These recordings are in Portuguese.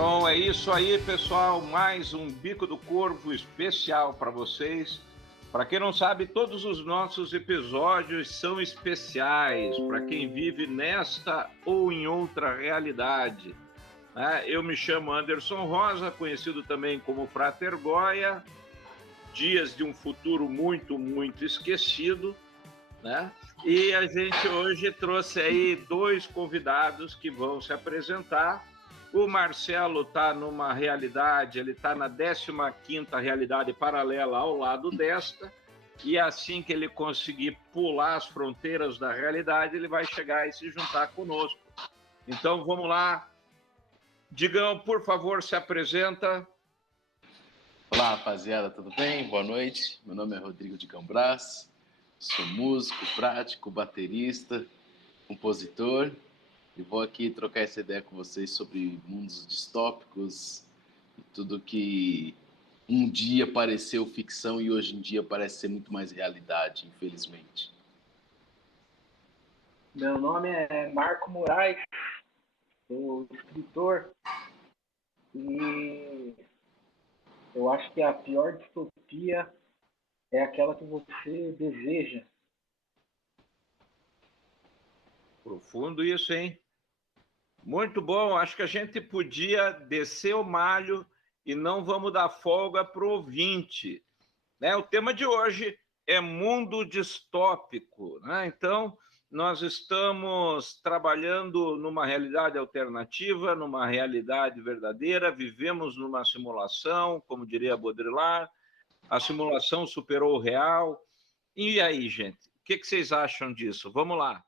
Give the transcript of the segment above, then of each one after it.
Então é isso aí, pessoal. Mais um Bico do Corvo especial para vocês. Para quem não sabe, todos os nossos episódios são especiais para quem vive nesta ou em outra realidade. Eu me chamo Anderson Rosa, conhecido também como Frater Goya. Dias de um futuro muito, muito esquecido, né? E a gente hoje trouxe aí dois convidados que vão se apresentar. O Marcelo está numa realidade, ele está na 15ª realidade paralela ao lado desta, e assim que ele conseguir pular as fronteiras da realidade, ele vai chegar e se juntar conosco. Então vamos lá. Digão, por favor, se apresenta. Olá, rapaziada, tudo bem? Boa noite. Meu nome é Rodrigo de Cambraz, sou músico, prático, baterista, compositor e vou aqui trocar essa ideia com vocês sobre mundos distópicos e tudo que um dia pareceu ficção e hoje em dia parece ser muito mais realidade, infelizmente. Meu nome é Marco Moraes, sou escritor e eu acho que a pior distopia é aquela que você deseja. Profundo isso, hein? Muito bom. Acho que a gente podia descer o malho e não vamos dar folga para o ouvinte, né? O tema de hoje é mundo distópico, né? Então, nós estamos trabalhando numa realidade alternativa, numa realidade verdadeira, vivemos numa simulação, como diria Baudrillard, a simulação superou o real. E aí, gente, o que vocês acham disso? Vamos lá.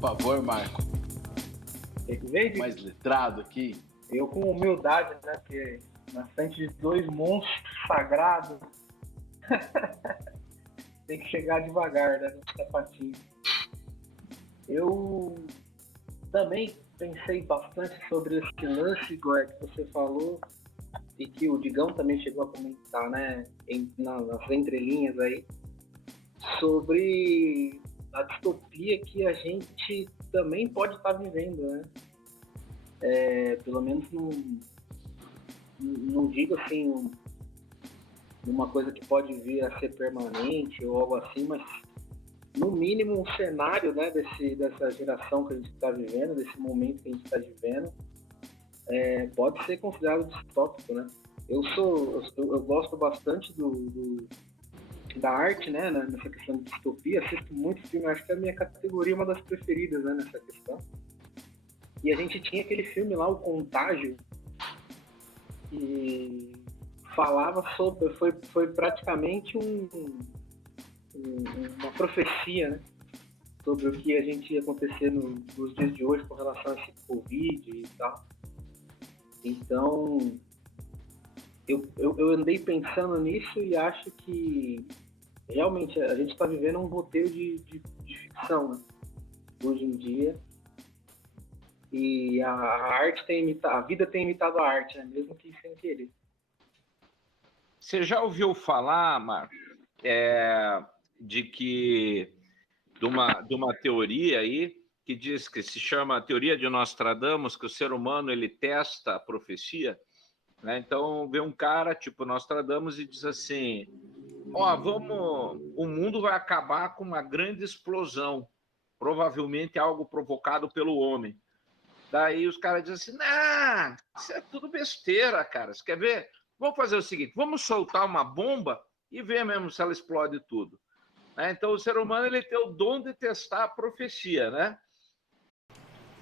Por favor, Marco. Tem que ver, mais letrado aqui. Eu com humildade, né? Porque na frente de dois monstros sagrados tem que chegar devagar, né? No sapatinho. Eu também pensei bastante sobre esse lance, Igor, que você falou e que o Digão também chegou a comentar, né? Nas entrelinhas aí, sobre a distopia que a gente também pode estar vivendo, né? Pelo menos não digo assim uma coisa que pode vir a ser permanente ou algo assim, mas no mínimo um cenário, né, dessa geração que a gente está vivendo, desse momento que a gente está vivendo, pode ser considerado distópico, né? Eu gosto bastante da arte, né, nessa questão de distopia, assisto muito filme, acho que é a minha categoria, uma das preferidas, né, nessa questão. E a gente tinha aquele filme lá, O Contágio, que falava sobre, foi praticamente uma profecia, né, sobre o que a gente ia acontecer nos dias de hoje com relação a esse Covid e tal. Então, eu andei pensando nisso e acho que realmente a gente está vivendo um roteiro de ficção, né? Hoje em dia, e a arte a vida tem imitado a arte, né? Mesmo que sem querer. Você já ouviu falar, Marco, de uma teoria aí que diz que se chama a teoria de Nostradamus, que o ser humano ele testa a profecia, né? Então vem um cara tipo Nostradamus e diz assim: o mundo vai acabar com uma grande explosão, provavelmente algo provocado pelo homem. Daí os caras dizem assim: não, isso é tudo besteira, cara. Você quer ver? Vamos fazer o seguinte, vamos soltar uma bomba e ver mesmo se ela explode tudo. Então o ser humano ele tem o dom de testar a profecia, né?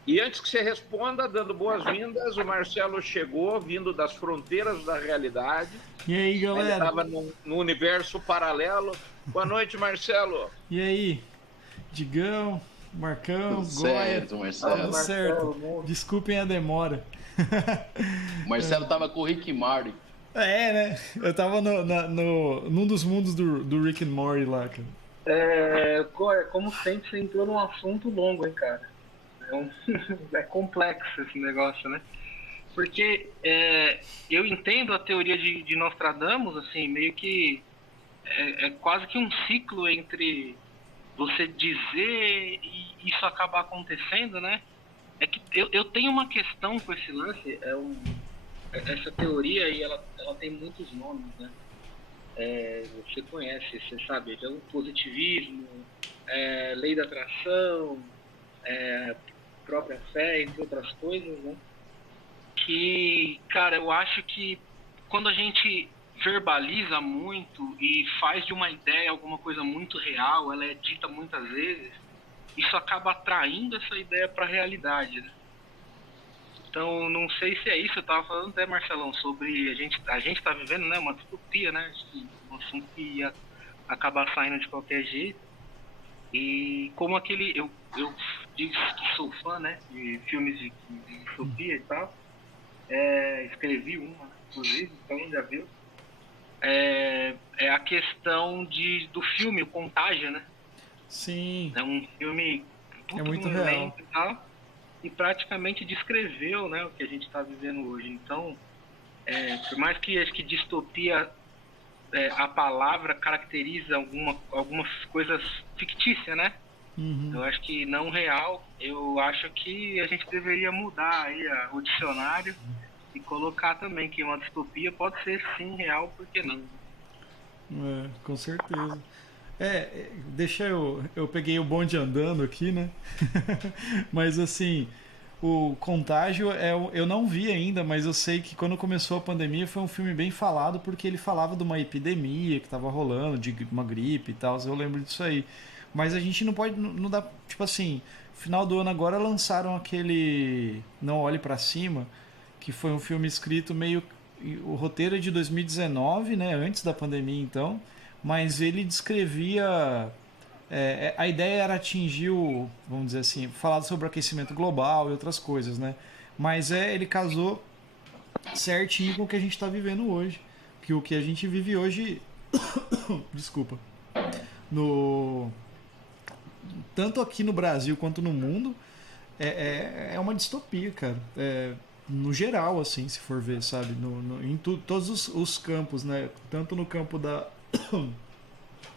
E antes que você responda, dando boas-vindas, o Marcelo chegou, vindo das fronteiras da realidade. E aí, galera? Ele estava no universo paralelo. Boa noite, Marcelo. E aí? Digão, Marcão, Tudo Goya. certo, Marcelo. Tudo certo. Desculpem a demora. O Marcelo tava com o Rick e Morty. Né? Eu tava num dos mundos do Rick and Morty lá, cara. Como sempre, você entrou num assunto longo, hein, cara? É complexo esse negócio, né? Porque eu entendo a teoria de Nostradamus, assim, meio que é quase que um ciclo entre você dizer e isso acabar acontecendo, né? É que eu tenho uma questão com esse lance, essa teoria e ela tem muitos nomes, né? Você conhece, você sabe, é o positivismo, lei da atração, própria fé, entre outras coisas, né? Que, cara, eu acho que quando a gente verbaliza muito e faz de uma ideia alguma coisa muito real, ela é dita muitas vezes, isso acaba atraindo essa ideia para a realidade, né? Então, não sei se é isso, eu tava falando até, Marcelão, sobre a gente tá vivendo, né, uma distopia, né? Acho que um assunto que ia acabar saindo de qualquer jeito. E como eu digo que sou fã, né, de filmes de distopia e tal, escrevi uma, né, inclusive, então já viu. É a questão do filme, o Contágio, né? Sim, É um filme é puto de muito um real. elenco e tal, e praticamente descreveu, né, o que a gente está vivendo hoje. Então, por mais que acho que distopia, a palavra caracteriza algumas coisas fictícias, né? Uhum. Eu acho que não real. Eu acho que a gente deveria mudar aí o dicionário e colocar também que uma distopia pode ser sim real, por que não? Com certeza. Deixa eu peguei o bonde andando aqui, né? Mas assim, o Contágio eu não vi ainda, mas eu sei que quando começou a pandemia foi um filme bem falado porque ele falava de uma epidemia que estava rolando, de uma gripe e tal. Eu lembro disso aí. Mas a gente não pode, não dá, tipo assim, final do ano agora lançaram aquele Não Olhe Pra Cima, que foi um filme escrito meio. O roteiro é de 2019, né? Antes da pandemia, então. Mas ele descrevia. A ideia era atingir o. Vamos dizer assim, falar sobre o aquecimento global e outras coisas, né? Mas ele casou certinho com o que a gente está vivendo hoje. Que o que a gente vive hoje. Desculpa. No, tanto aqui no Brasil quanto no mundo, é uma distopia, cara. No geral, assim, se for ver, sabe? Em todos os campos, né? Tanto no campo da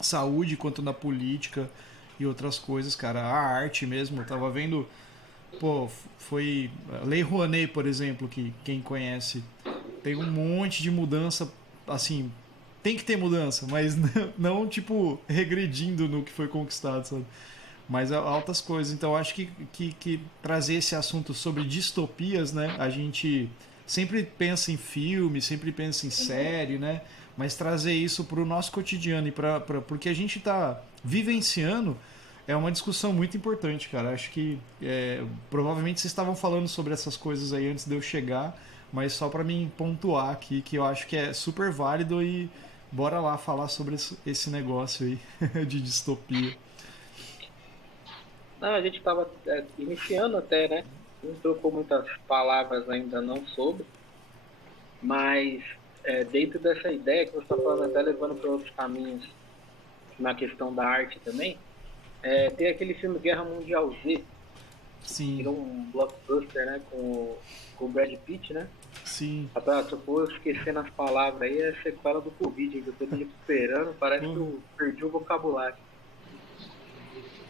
saúde quanto na política e outras coisas, cara. A arte mesmo, eu tava vendo. Pô, foi. A Lei Rouanet, por exemplo, que quem conhece, tem um monte de mudança, assim. Tem que ter mudança, mas não tipo regredindo no que foi conquistado, sabe? Mas altas coisas. Então acho que trazer esse assunto sobre distopias, né? A gente sempre pensa em filme, sempre pensa em série, né? Mas trazer isso para o nosso cotidiano e porque a gente está vivenciando é uma discussão muito importante, cara. Acho que provavelmente vocês estavam falando sobre essas coisas aí antes de eu chegar, mas só para mim pontuar aqui que eu acho que é super válido e bora lá falar sobre esse negócio aí de distopia. Não, a gente estava iniciando até, né? Não trocou muitas palavras ainda não sobre, mas dentro dessa ideia que você está falando, até levando para outros caminhos na questão da arte também, tem aquele filme Guerra Mundial Z, que Sim, virou um blockbuster, né? Com o Brad Pitt, né? sim. Rapaz, se eu for esquecendo as palavras aí, é sequela do Covid, que eu tô me recuperando, parece que Porra. eu perdi o vocabulário.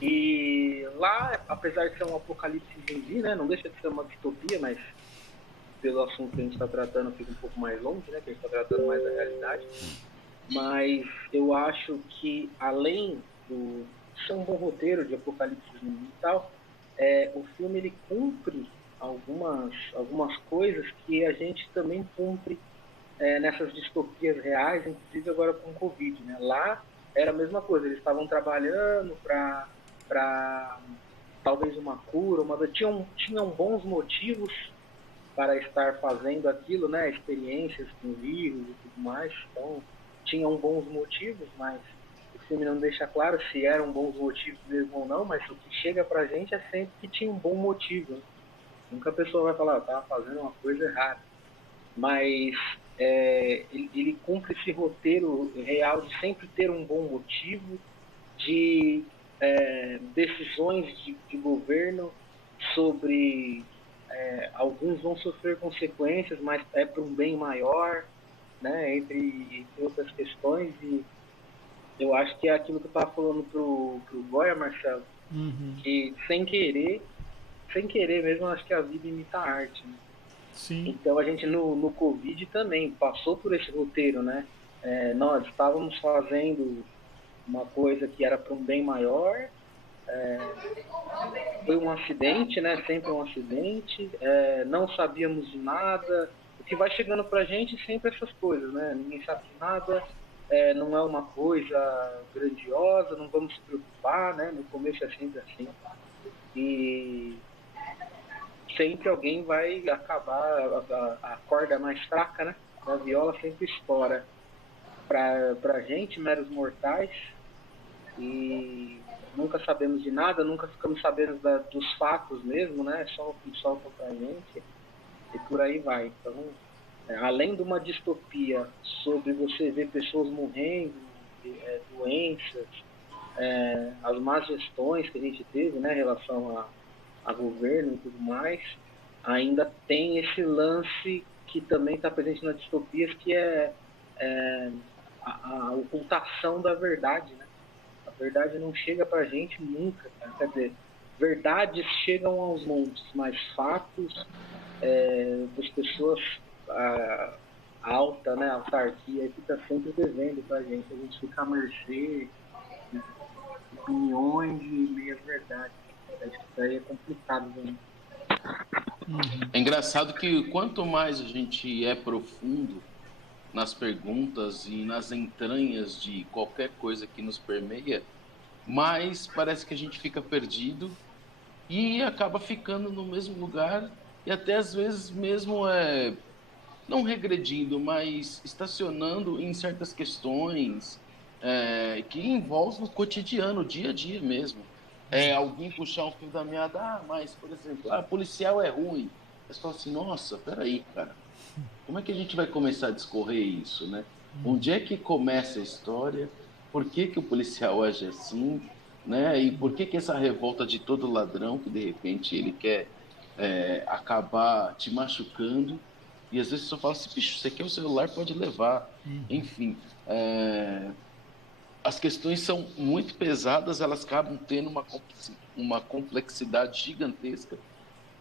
E lá, apesar de ser um apocalipse zumbi, né? Não deixa de ser uma distopia, mas pelo assunto que a gente está tratando fica um pouco mais longe, né? Que a gente está tratando mais da realidade. Mas eu acho que além do ser um bom roteiro de apocalipse zumbi e tal, o filme ele cumpre algumas coisas que a gente também cumpre nessas distopias reais, inclusive agora com o Covid, né? Lá era a mesma coisa, eles estavam trabalhando para talvez uma cura, tinham bons motivos para estar fazendo aquilo, né? Experiências com vírus e tudo mais, então tinham bons motivos, mas o filme não deixa claro se eram bons motivos mesmo ou não, mas o que chega pra gente é sempre que tinha um bom motivo, né? Nunca a pessoa vai falar, estava fazendo uma coisa errada, mas ele cumpre esse roteiro real de sempre ter um bom motivo de decisões de governo sobre alguns vão sofrer consequências, mas é para um bem maior, né, entre outras questões. E eu acho que é aquilo que eu estava falando pro Goya, Marcelo, que sem querer mesmo, acho que a vida imita a arte, né? Sim. Então a gente no Covid também passou por esse roteiro, né? Nós estávamos fazendo uma coisa que era para um bem maior, foi um acidente, né? Sempre um acidente, não sabíamos de nada. O que vai chegando pra gente sempre essas coisas, né? Ninguém sabe de nada, não é uma coisa grandiosa, não vamos se preocupar, né? No começo é sempre assim. E sempre alguém vai acabar, a corda mais fraca, né? Da viola sempre estoura pra gente, meros mortais, e nunca sabemos de nada, nunca ficamos sabendo dos fatos mesmo, né? Só o que soltam pra gente e por aí vai. Então, além de uma distopia sobre você ver pessoas morrendo, doenças, as más gestões que a gente teve, né, em relação a governo e tudo mais, ainda tem esse lance que também está presente nas distopias, que é a ocultação da verdade, né? A verdade não chega pra gente nunca, cara. Quer dizer, verdades chegam aos montes, mas fatos das pessoas, a alta, né, a autarquia, fica sempre devendo pra gente. A gente fica à mercê de opiniões e meias verdades. Acho que isso aí é complicado, né? É engraçado que quanto mais a gente é profundo nas perguntas e nas entranhas de qualquer coisa que nos permeia, mais parece que a gente fica perdido e acaba ficando no mesmo lugar e até às vezes mesmo não regredindo, mas estacionando em certas questões que envolvem o cotidiano, o dia a dia mesmo. Alguém puxar um fio da meada, mas, por exemplo, policial é ruim. Você fala assim, nossa, peraí, cara, como é que a gente vai começar a discorrer isso, né? Onde é que começa a história? Por que que o policial age assim, né? E por que que essa revolta de todo ladrão que de repente ele quer acabar te machucando? E às vezes você só fala assim, bicho, você quer o celular, pode levar. Enfim, as questões são muito pesadas, elas acabam tendo uma complexidade gigantesca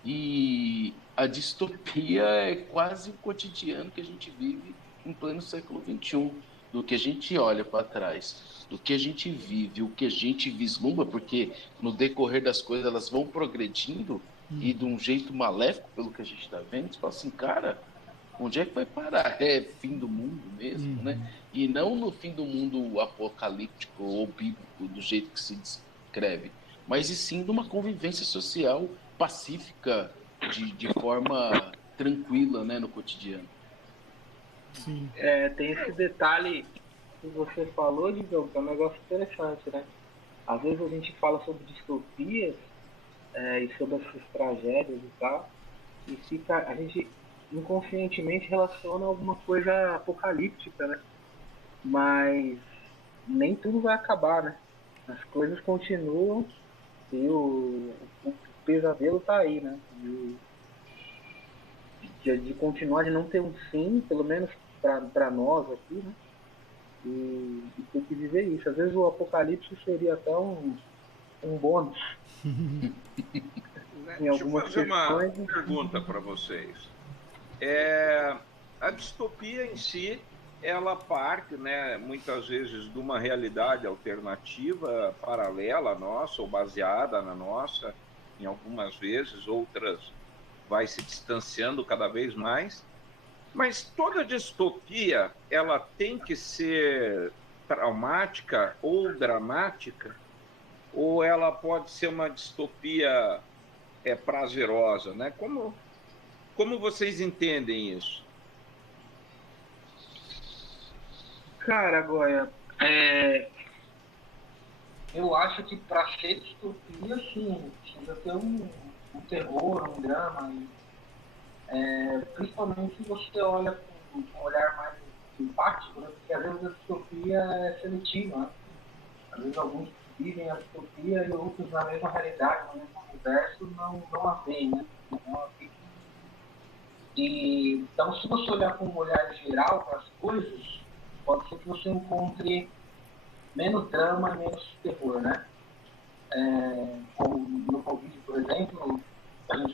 e a distopia é quase o cotidiano que a gente vive em pleno século XXI, do que a gente olha para trás, do que a gente vive, o que a gente vislumbra, porque no decorrer das coisas elas vão progredindo e de um jeito maléfico, pelo que a gente está vendo, você fala assim, cara, onde é que vai parar? É fim do mundo mesmo, né? E não no fim do mundo apocalíptico ou bíblico, do jeito que se descreve, mas e sim de uma convivência social pacífica, de forma tranquila, né, no cotidiano. Sim. Tem esse detalhe que você falou, Digão, que é um negócio interessante, né? Às vezes a gente fala sobre distopias e sobre essas tragédias e tal, e a gente inconscientemente relaciona alguma coisa apocalíptica, né? Mas nem tudo vai acabar, né? As coisas continuam e o pesadelo tá aí, né? De continuar, de não ter um fim, pelo menos para nós aqui, né? E ter que viver isso. Às vezes o apocalipse seria até um bônus em Deixa eu algumas fazer uma questões. pergunta para vocês. A distopia em si, ela parte, né, muitas vezes de uma realidade alternativa, paralela à nossa, ou baseada na nossa, em algumas vezes, outras vai se distanciando cada vez mais. Mas toda distopia, ela tem que ser traumática ou dramática, ou ela pode ser uma distopia prazerosa, né? Como vocês entendem isso? Cara, Goya, eu acho que para ser distopia, sim, precisa ter um terror, um drama. Principalmente se você olha com um olhar mais simpático, né? Porque às vezes a distopia é seletiva, né? Às vezes alguns vivem a distopia e outros na mesma realidade, no mesmo universo, não a veem, né? Não a veem. E, então, se você olhar com um olhar geral para as coisas, pode ser que você encontre menos drama e menos terror, né? Como no Covid, por exemplo,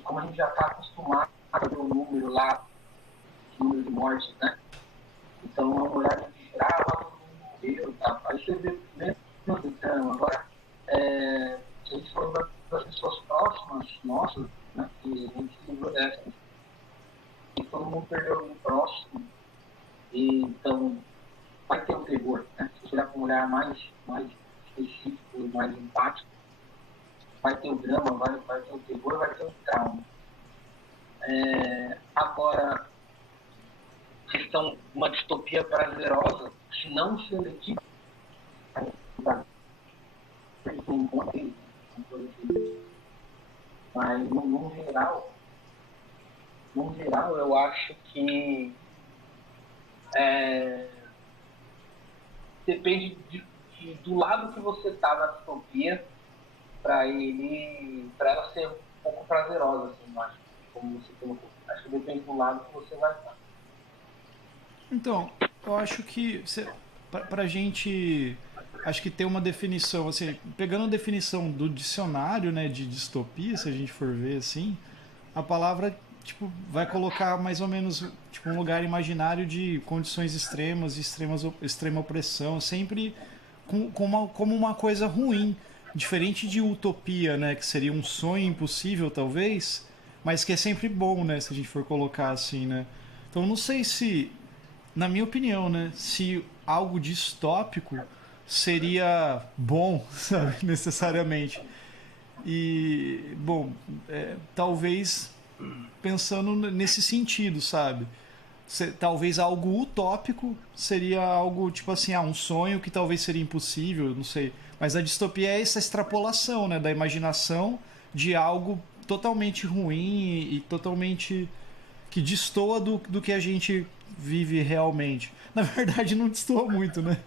como a gente já está acostumado a ver o número lá, o número de mortes, né? Então, é um olhar de geral, todo mundo morreu, tá? Aí você vê menos drama. Agora, se a gente for das pessoas próximas, nossas, né? Que a gente se livrou dessas, e todo mundo perdeu alguém próximo, e então vai ter o terror, né? Se você olhar com um olhar mais específico, mais empático, vai ter o drama, vai ter o terror, vai ter o trauma. Agora, questão uma distopia prazerosa, se não seletiva, mas no geral eu acho que depende do lado que você está na distopia para ela ser um pouco prazerosa, assim, eu acho, como você colocou. Acho que depende do lado que você vai estar. Então, eu acho que pra gente, acho que tem uma definição, assim, pegando a definição do dicionário, né, de distopia, se a gente for ver assim, a palavra tipo vai colocar mais ou menos tipo um lugar imaginário de condições extremas, extrema opressão, sempre como uma coisa ruim, diferente de utopia, né, que seria um sonho impossível talvez, mas que é sempre bom, né, se a gente for colocar assim, né. Então não sei se, na minha opinião, né, se algo distópico seria bom, sabe, necessariamente. E, bom, talvez pensando nesse sentido, sabe? Talvez algo utópico seria algo tipo assim, um sonho que talvez seria impossível, não sei. Mas a distopia é essa extrapolação, né, da imaginação de algo totalmente ruim e totalmente que destoa do que a gente vive realmente. Na verdade, não destoa muito, né?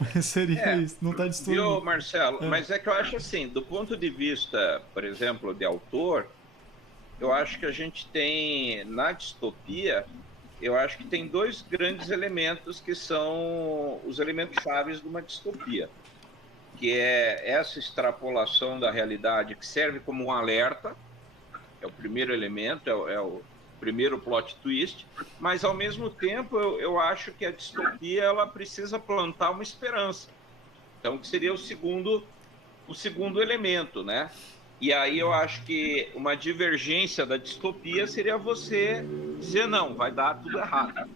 Mas seria isso, não está destoando Viu, muito. Marcelo? Mas é que eu acho assim, do ponto de vista, por exemplo, de autor, eu acho que a gente tem, na distopia, eu acho que tem dois grandes elementos que são os elementos chaves de uma distopia, que é essa extrapolação da realidade que serve como um alerta, é o primeiro elemento, é o primeiro plot twist, mas ao mesmo tempo eu acho que a distopia ela precisa plantar uma esperança. Então, que seria o segundo elemento, né? E aí eu acho que uma divergência da distopia seria você dizer não, vai dar tudo errado,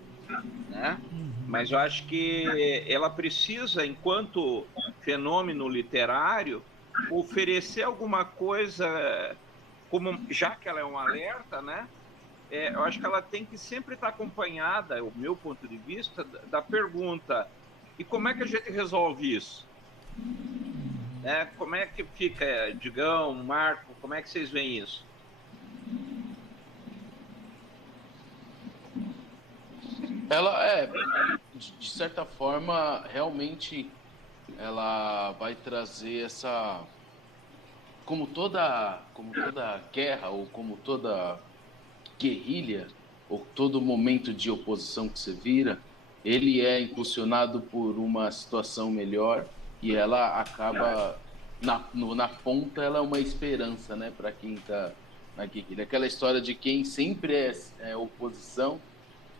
né? Mas eu acho que ela precisa, enquanto fenômeno literário, oferecer alguma coisa, como já que ela é um alerta, né? Eu acho que ela tem que sempre estar acompanhada, o meu ponto de vista, da pergunta: e como é que a gente resolve isso? Né? Como é que fica, Digão, Marco, como é que vocês veem isso? Ela de certa forma, realmente, ela vai trazer essa, como toda guerra ou como toda guerrilha ou todo momento de oposição que você vira, ele é impulsionado por uma situação melhor e ela acaba na ponta, ela é uma esperança, né, para quem está na guerrilha. Aquela história de quem sempre é oposição,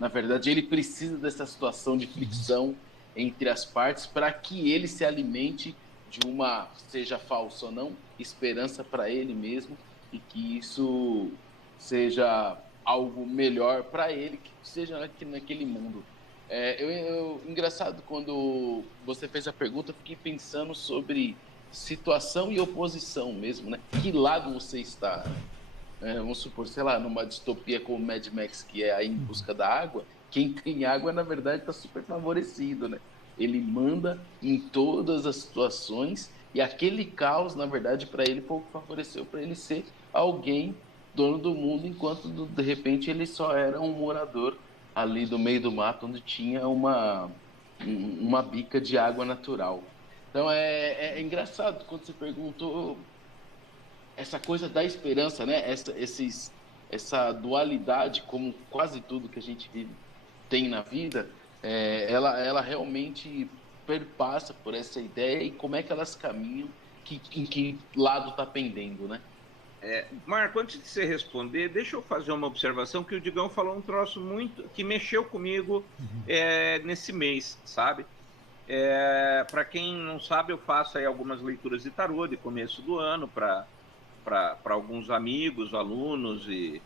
na verdade, ele precisa dessa situação de fricção entre as partes para que ele se alimente de uma, seja falsa ou não, esperança para ele mesmo e que isso seja algo melhor para ele, que seja naquele mundo. Engraçado, quando você fez a pergunta, eu fiquei pensando sobre situação e oposição mesmo, né? Que lado você está? Vamos supor, sei lá, numa distopia como Mad Max, que é a Em Busca da Água, quem tem água, na verdade, está super favorecido, né? Ele manda em todas as situações e aquele caos, na verdade, para ele pouco favoreceu para ele ser alguém dono do mundo, enquanto de repente ele só era um morador ali do meio do mato onde tinha uma bica de água natural. Então é engraçado quando você perguntou essa coisa da esperança, né? Essa dualidade, como quase tudo que a gente vive tem na vida, ela realmente perpassa por essa ideia e como é que elas caminham, em que lado está pendendo, né? Marco, antes de você responder, deixa eu fazer uma observação que o Digão falou um troço muito que mexeu comigo nesse mês, sabe? Para quem não sabe, eu faço aí algumas leituras de tarô de começo do ano para alguns amigos, alunos e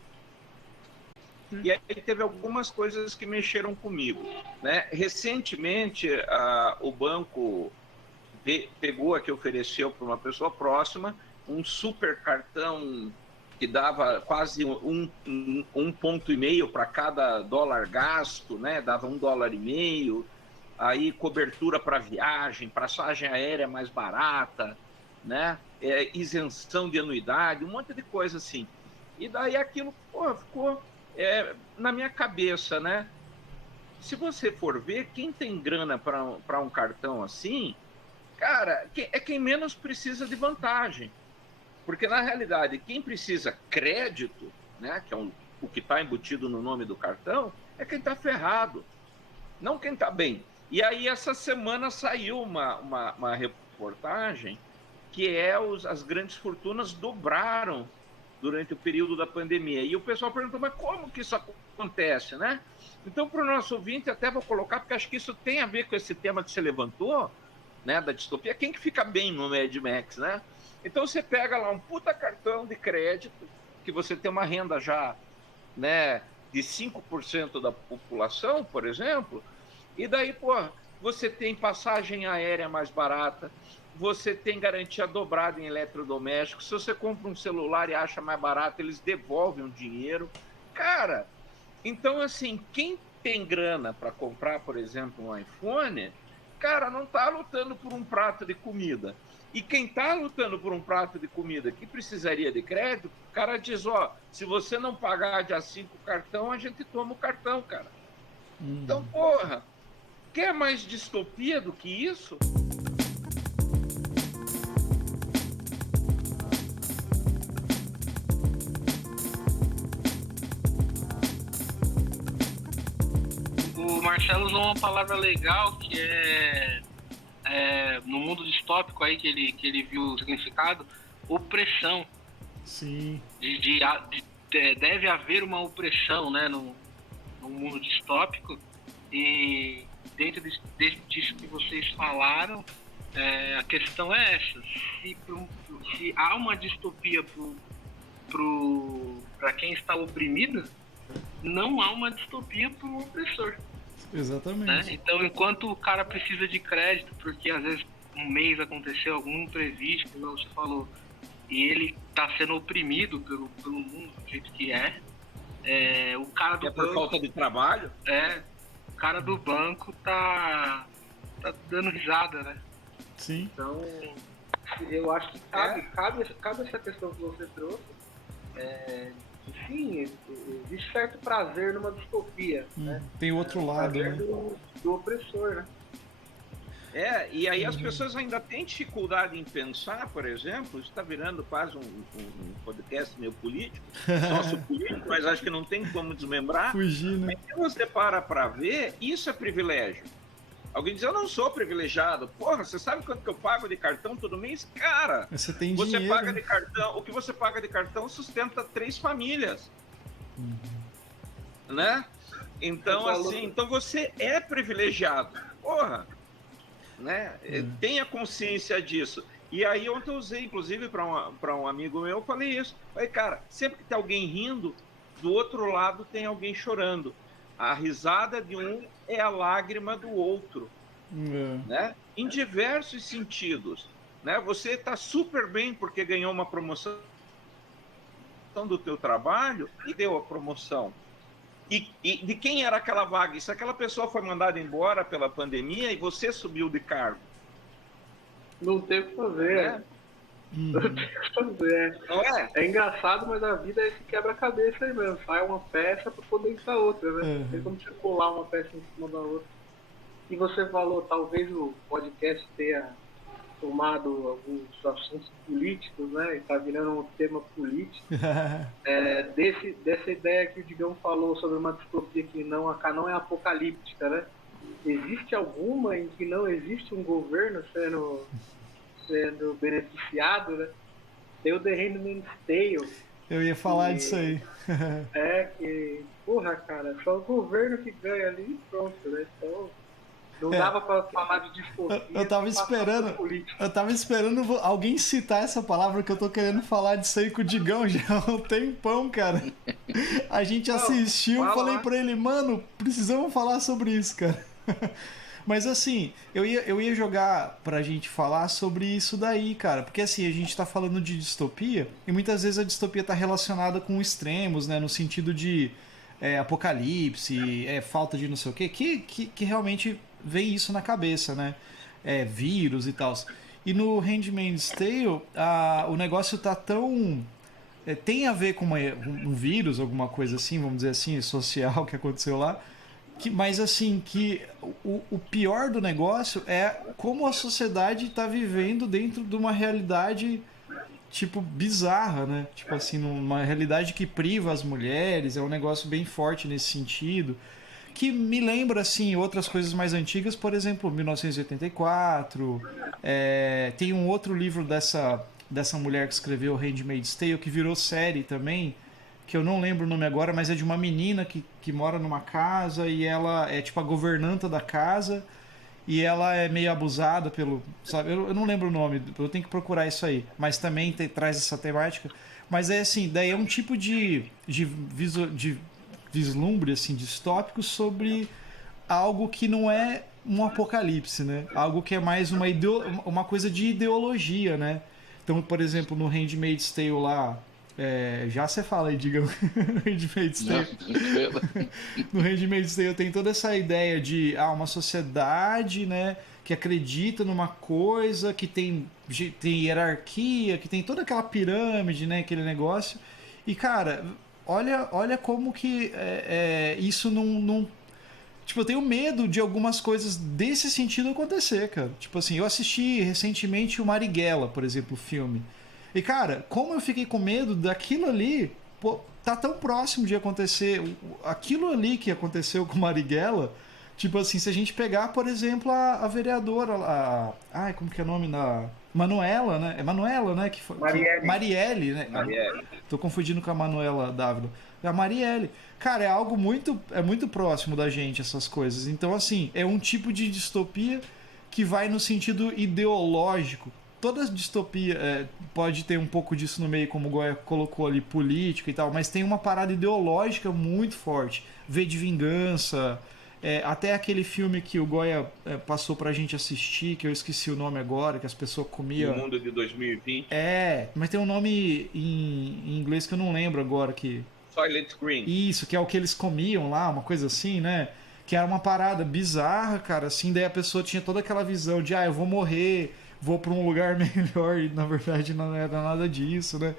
aí teve algumas coisas que mexeram comigo, né? Recentemente, o banco pegou aqui, ofereceu para uma pessoa próxima um super cartão que dava quase um ponto e meio para cada dólar gasto, né? Dava $1,50, aí cobertura para viagem, passagem aérea mais barata, né? Isenção de anuidade, um monte de coisa assim. E daí aquilo ficou na minha cabeça, né? Se você for ver, quem tem grana para um cartão assim, cara, é quem menos precisa de vantagem. Porque, na realidade, quem precisa crédito, né, que é o que está embutido no nome do cartão, é quem está ferrado, não quem está bem. E aí, essa semana saiu uma reportagem que as grandes fortunas dobraram durante o período da pandemia. E o pessoal perguntou, mas como que isso acontece, né? Então, para o nosso ouvinte, até vou colocar, porque acho que isso tem a ver com esse tema que você levantou, né, da distopia. Quem que fica bem no Mad Max, né? Então, você pega lá um puta cartão de crédito, que você tem uma renda já, né, de 5% da população, por exemplo, e daí, você tem passagem aérea mais barata, você tem garantia dobrada em eletrodomésticos. Se você compra um celular e acha mais barato, eles devolvem o dinheiro. Cara, então, assim, quem tem grana para comprar, por exemplo, um iPhone, cara, não está lutando por um prato de comida. E quem está lutando por um prato de comida que precisaria de crédito, o cara diz, se você não pagar dia 5 o cartão, a gente toma o cartão, cara. Então, quer mais distopia do que isso? O Marcelo usou uma palavra legal que no mundo distópico aí que ele viu o significado, opressão. Sim. Deve haver uma opressão, né, no mundo distópico, e dentro disso que vocês falaram, a questão é essa: se há uma distopia para quem está oprimido, não há uma distopia para o opressor. Exatamente. Né? Então, enquanto o cara precisa de crédito, porque às vezes um mês aconteceu algum imprevisto, como você falou, e ele está sendo oprimido pelo mundo do jeito que o cara do banco... por falta de trabalho? O cara do banco tá dando risada, né? Sim. Então, eu acho que cabe essa questão que você trouxe. Sim, existe certo prazer numa distopia, né? Tem outro lado, né? Do opressor, né? E aí as pessoas ainda têm dificuldade em pensar, por exemplo, isso está virando quase um podcast meio político, sócio-político, mas acho que não tem como desmembrar. Fugir, né? Mas se você para ver, isso é privilégio. Alguém diz, eu não sou privilegiado. Porra, você sabe quanto que eu pago de cartão todo mês? Cara, você tem você dinheiro, paga de cartão, o que você paga de cartão sustenta 3 famílias. Né? Então, assim, então você é privilegiado. Porra, né? Tenha consciência disso. E aí ontem eu usei, inclusive, para um amigo meu, eu falei isso. Falei, cara, sempre que tem alguém rindo, do outro lado tem alguém chorando. A risada de um é a lágrima do outro, né? Em diversos sentidos, né? Você está super bem porque ganhou uma promoção do teu trabalho e deu a promoção. E de quem era aquela vaga? E se aquela pessoa foi mandada embora pela pandemia e você subiu de cargo? Não tem o que fazer, né? Não tem o que fazer. Não é? É engraçado, mas a vida é esse quebra-cabeça aí mesmo. Sai uma peça para poder entrar outra, né? Tem como você colar uma peça em cima da outra. E você falou, talvez o podcast tenha tomado alguns assuntos políticos, né? Está virando um tema político. Dessa ideia que o Digão falou sobre uma distopia que não é apocalíptica, né? Existe alguma em que não existe um governo sendo beneficiado, né? Tem o The Handmaid's Tale. Eu ia falar disso aí. Porra, cara, só o governo que ganha ali e pronto, né? Então, não dava pra falar de distopia. Eu tava esperando alguém citar essa palavra, que eu tô querendo falar disso aí com o Digão já há um tempão, cara. A gente assistiu, falei pra ele, mano, precisamos falar sobre isso, cara. Mas assim, eu ia jogar pra gente falar sobre isso daí, cara. Porque assim, a gente tá falando de distopia, e muitas vezes a distopia tá relacionada com extremos, né? No sentido de apocalipse, falta de não sei o quê, que realmente vem isso na cabeça, né? Vírus e tal. E no Handmaid's Tale, o negócio tá tão... tem a ver com um vírus, alguma coisa assim, vamos dizer assim, social que aconteceu lá. Mas assim, que o pior do negócio é como a sociedade está vivendo dentro de uma realidade, tipo, bizarra, né? Tipo assim, uma realidade que priva as mulheres, é um negócio bem forte nesse sentido. Que me lembra, assim, outras coisas mais antigas, por exemplo, 1984. Tem um outro livro dessa mulher que escreveu Handmaid's Tale, que virou série também, que eu não lembro o nome agora, mas é de uma menina que mora numa casa e ela é tipo a governanta da casa e ela é meio abusada pelo... sabe? Eu não lembro o nome, eu tenho que procurar isso aí. Mas também traz essa temática. Mas é assim, daí é um tipo de vislumbre assim, distópico sobre algo que não é um apocalipse, né? Algo que é mais uma coisa de ideologia, né? Então, por exemplo, no Handmaid's Tale lá... já você fala aí, diga. No Handmaid's Tale. No Handmaid's Tale tem toda essa ideia de uma sociedade, né, que acredita numa coisa, que tem hierarquia, que tem toda aquela pirâmide, né, aquele negócio. E, cara, olha como que isso não... Tipo, eu tenho medo de algumas coisas desse sentido acontecer, cara. Tipo assim, eu assisti recentemente o Marighella, por exemplo, o filme. E, cara, como eu fiquei com medo daquilo ali, tá tão próximo de acontecer. Aquilo ali que aconteceu com Marighella, tipo assim, se a gente pegar, por exemplo, a vereadora, como que é o nome da... Manuela, né? É Manuela, né? Marielle, né? Marielle. Tô confundindo com a Manuela Dávila. A Marielle. Cara, é algo muito próximo da gente, essas coisas. Então, assim, é um tipo de distopia que vai no sentido ideológico. Toda distopia pode ter um pouco disso no meio, como o Goya colocou ali, política e tal, mas tem uma parada ideológica muito forte. V de Vingança, até aquele filme que o Goya passou pra gente assistir, que eu esqueci o nome agora, que as pessoas comiam... O Mundo de 2020. Mas tem um nome em inglês que eu não lembro agora. Silent Green. Isso, que é o que eles comiam lá, uma coisa assim, né? Que era uma parada bizarra, cara, assim, daí a pessoa tinha toda aquela visão de, eu vou morrer... vou para um lugar melhor, e na verdade não era nada disso, né?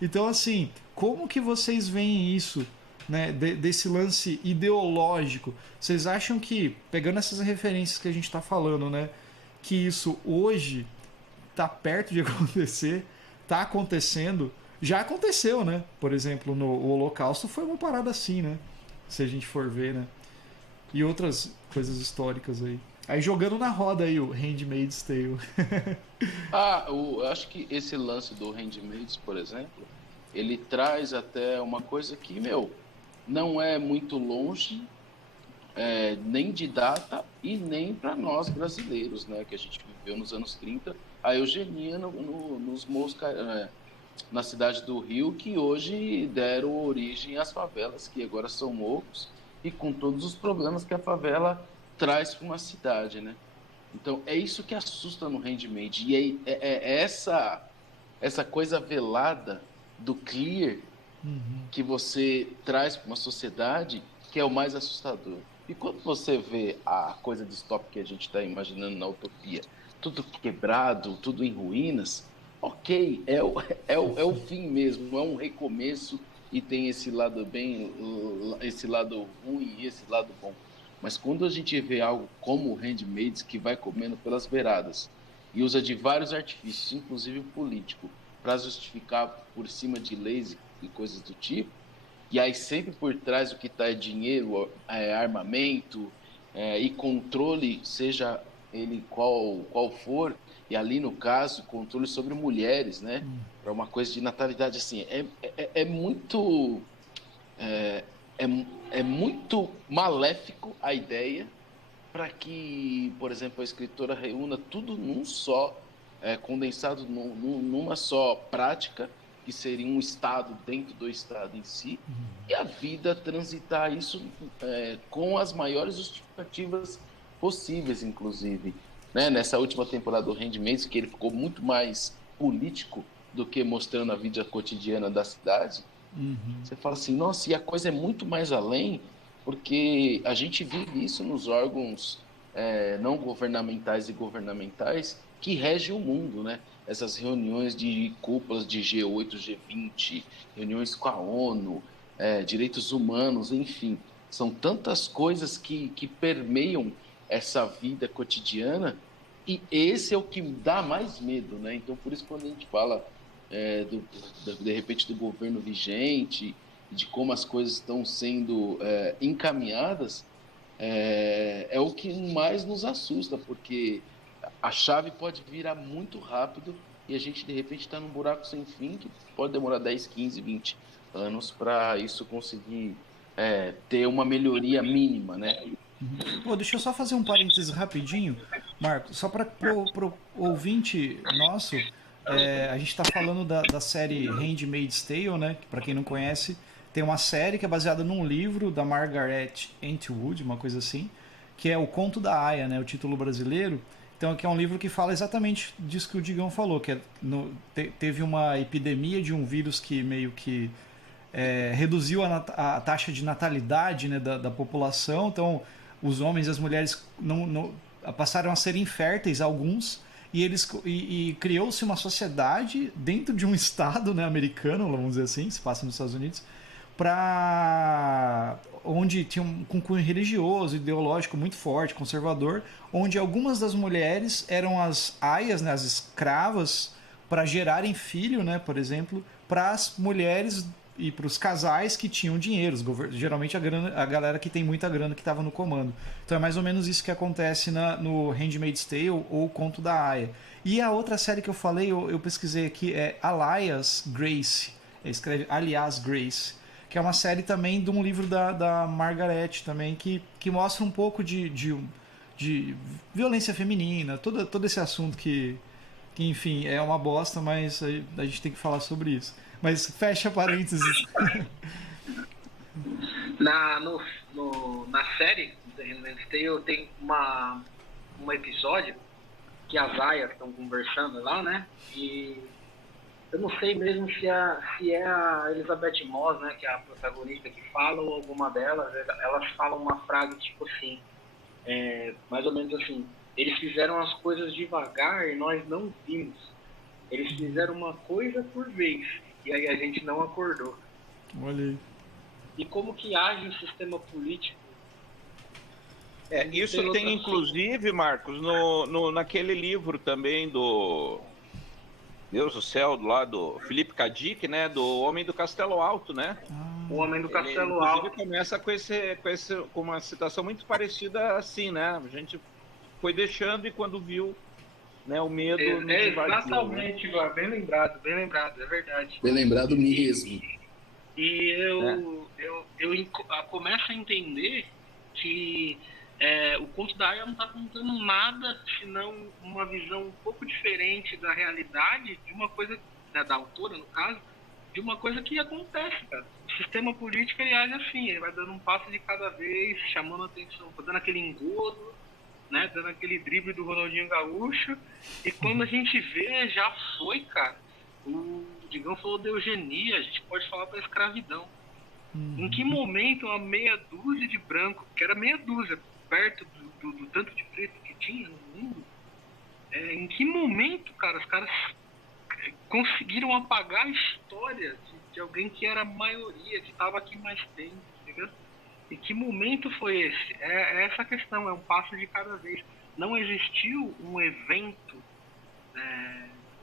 Então, assim, como que vocês veem isso, né, desse lance ideológico? Vocês acham que, pegando essas referências que a gente está falando, né, que isso hoje está perto de acontecer, está acontecendo, já aconteceu, né? Por exemplo, no Holocausto foi uma parada assim, né? Se a gente for ver, né? E outras coisas históricas aí. Aí jogando na roda aí o Handmaid's Tale. Eu acho que esse lance do Handmaid's, por exemplo, ele traz até uma coisa que, não é muito longe, nem de data e nem para nós brasileiros, né? Que a gente viveu nos anos 30, a eugenia nos morros, na cidade do Rio, que hoje deram origem às favelas, que agora são morros, e com todos os problemas que a favela traz para uma cidade, né? Então, é isso que assusta no Handmaid. E é essa coisa velada do clear que você traz para uma sociedade que é o mais assustador. E quando você vê a coisa distópica que a gente está imaginando na utopia, tudo quebrado, tudo em ruínas, ok, é o fim mesmo, é um recomeço e tem esse lado esse lado ruim e esse lado bom. Mas quando a gente vê algo como o Handmaid's, que vai comendo pelas beiradas e usa de vários artifícios, inclusive político, para justificar por cima de leis e coisas do tipo. E aí sempre por trás o que está é dinheiro, armamento e controle, seja ele qual for, e ali no caso, controle sobre mulheres, né? Para uma coisa de natalidade, assim, é muito... É, é muito maléfico a ideia para que, por exemplo, a escritora reúna tudo num só, condensado numa só prática, que seria um Estado dentro do Estado em si, e a vida transitar isso com as maiores justificativas possíveis, inclusive. Né? Nessa última temporada do Handmaid's, que ele ficou muito mais político do que mostrando a vida cotidiana da cidade, você fala assim, nossa, e a coisa é muito mais além, porque a gente vive isso nos órgãos não governamentais e governamentais que regem o mundo, né? Essas reuniões de cúpulas de G8, G20, reuniões com a ONU, direitos humanos, enfim. São tantas coisas que permeiam essa vida cotidiana e esse é o que dá mais medo, né? Então, por isso, quando a gente fala de repente do governo vigente, de como as coisas estão sendo encaminhadas, é o que mais nos assusta, porque a chave pode virar muito rápido e a gente de repente está num buraco sem fim que pode demorar 10, 15, 20 anos para isso conseguir ter uma melhoria mínima, né? Pô, deixa eu só fazer um parênteses rapidinho, Marco, só para pro ouvinte nosso, a gente está falando da série Handmaid's Tale, né? Para quem não conhece, tem uma série que é baseada num livro da Margaret Atwood, uma coisa assim, que é O Conto da Aia, né? O título brasileiro. Então, aqui é um livro que fala exatamente disso que o Digão falou, que teve uma epidemia de um vírus que meio que reduziu a taxa de natalidade, né, da população. Então, os homens e as mulheres passaram a ser inférteis, alguns, e criou-se uma sociedade dentro de um estado, né, americano, vamos dizer assim, se passa nos Estados Unidos, onde tinha um cunho religioso, ideológico muito forte, conservador, onde algumas das mulheres eram as aias, né, as escravas, para gerarem filho, né, por exemplo, para as mulheres e para os casais que tinham dinheiro, geralmente a galera que tem muita grana que estava no comando. Então é mais ou menos isso que acontece no Handmaid's Tale ou Conto da Aia. E a outra série que eu falei, eu pesquisei aqui, é Alias Grace, escreve Alias Grace, que é uma série também de um livro da Margaret também, que mostra um pouco de violência feminina, todo esse assunto que, enfim, é uma bosta, mas a gente tem que falar sobre isso. Mas fecha parênteses. Na série The Handmaid's Tale tem um episódio que as aias estão conversando lá, né? E eu não sei mesmo se é a Elizabeth Moss, né, que é a protagonista que fala, ou alguma delas, elas falam uma frase tipo assim, mais ou menos assim, eles fizeram as coisas devagar e nós não vimos. Eles fizeram uma coisa por vez. E aí a gente não acordou. Olha aí. E como que age o sistema político? Isso tem inclusive, Marcos, naquele livro também do Deus do Céu, lá do Philip K. Dick, né? Do Homem do Castelo Alto, né? O Homem do Castelo Ele, Alto. começa com uma situação muito parecida assim, né? A gente foi deixando e quando viu, né, o medo nos invadiu, exatamente, né? Bem lembrado, é verdade. Bem lembrado mesmo. E eu começo a entender que o Conto da Aia não está contando nada, senão uma visão um pouco diferente da realidade, de uma coisa, da autora no caso, de uma coisa que acontece, cara. O sistema político, ele age assim, ele vai dando um passo de cada vez, chamando a atenção, dando aquele engodo, né, dando aquele drible do Ronaldinho Gaúcho, e quando a gente vê, já foi, cara. O Digão falou de eugenia, a gente pode falar da escravidão. Em que momento uma meia dúzia de branco, que era meia dúzia, perto do tanto de preto que tinha no mundo, em que momento, cara, os caras conseguiram apagar a história de alguém que era a maioria, que estava aqui mais tempo, entendeu? E que momento foi esse? É essa questão, é um passo de cada vez. Não existiu um evento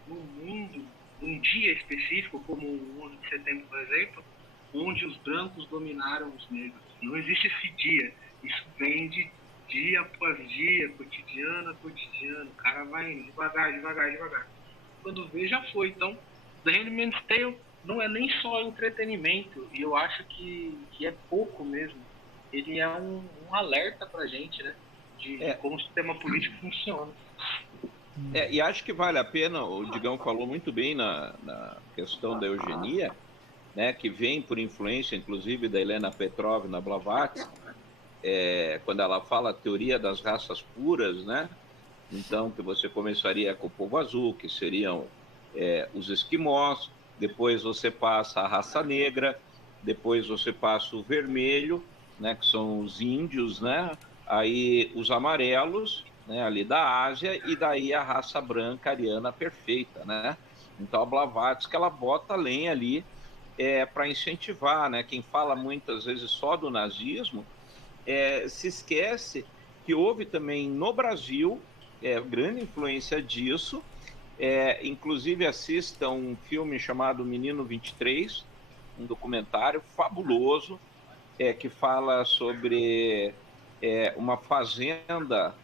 no mundo, num dia específico, como o 11 de setembro, por exemplo, onde os brancos dominaram os negros. Não existe esse dia. Isso vem de dia após dia, cotidiano a cotidiano. O cara vai indo devagar, devagar, devagar. Quando vê, já foi. Então, The Handmaid's Tale não é nem só entretenimento, e eu acho que é pouco mesmo. Ele é um alerta pra gente, né? De como o sistema político funciona. E acho que vale a pena, o Digão falou muito bem na questão da eugenia, né, que vem por influência, inclusive, da Helena Petrovna Blavatsky, quando ela fala a teoria das raças puras, né? Então, que você começaria com o povo azul, que seriam os esquimós, depois você passa a raça negra, depois você passa o vermelho, né, que são os índios, né? Aí os amarelos, né, ali da Ásia, e daí a raça branca ariana perfeita, né? Então a Blavatsky, ela bota lenha ali para incentivar, né? Quem fala muitas vezes só do nazismo se esquece que houve também no Brasil grande influência disso. Inclusive assista um filme chamado Menino 23, um documentário fabuloso, que fala sobre uma fazenda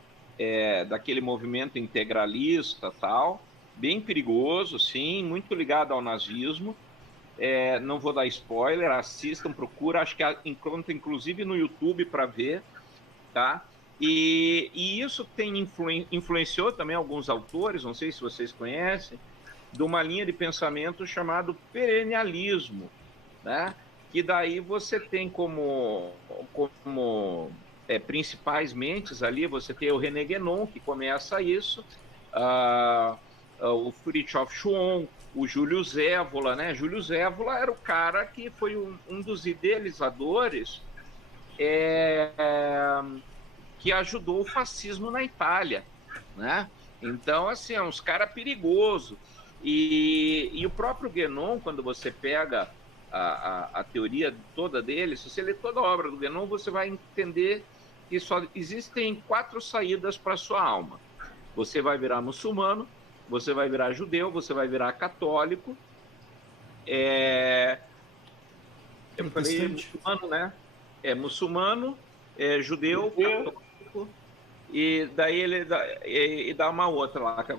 daquele movimento integralista, tal, bem perigoso, sim, muito ligado ao nazismo. Não vou dar spoiler, assistam, procura, acho que encontra inclusive no YouTube para ver, tá? E isso influenciou também alguns autores, não sei se vocês conhecem, de uma linha de pensamento chamado perennialismo, né? Que daí você tem como principais mentes ali, você tem o René Guénon, que começa isso, o Fritjof Schuon, o Júlio Zévola, né? Júlio Zévola era o cara que foi um dos idealizadores que ajudou o fascismo na Itália, né? Então, assim, é uns cara perigoso. E o próprio Guénon, quando você pega a teoria toda dele, se você ler toda a obra do Guénon, você vai entender que só existem 4 saídas para a sua alma. Você vai virar muçulmano, você vai virar judeu, você vai virar católico. Eu falei muçulmano, né? Muçulmano, judeu, católico, e daí ele dá uma outra lá, que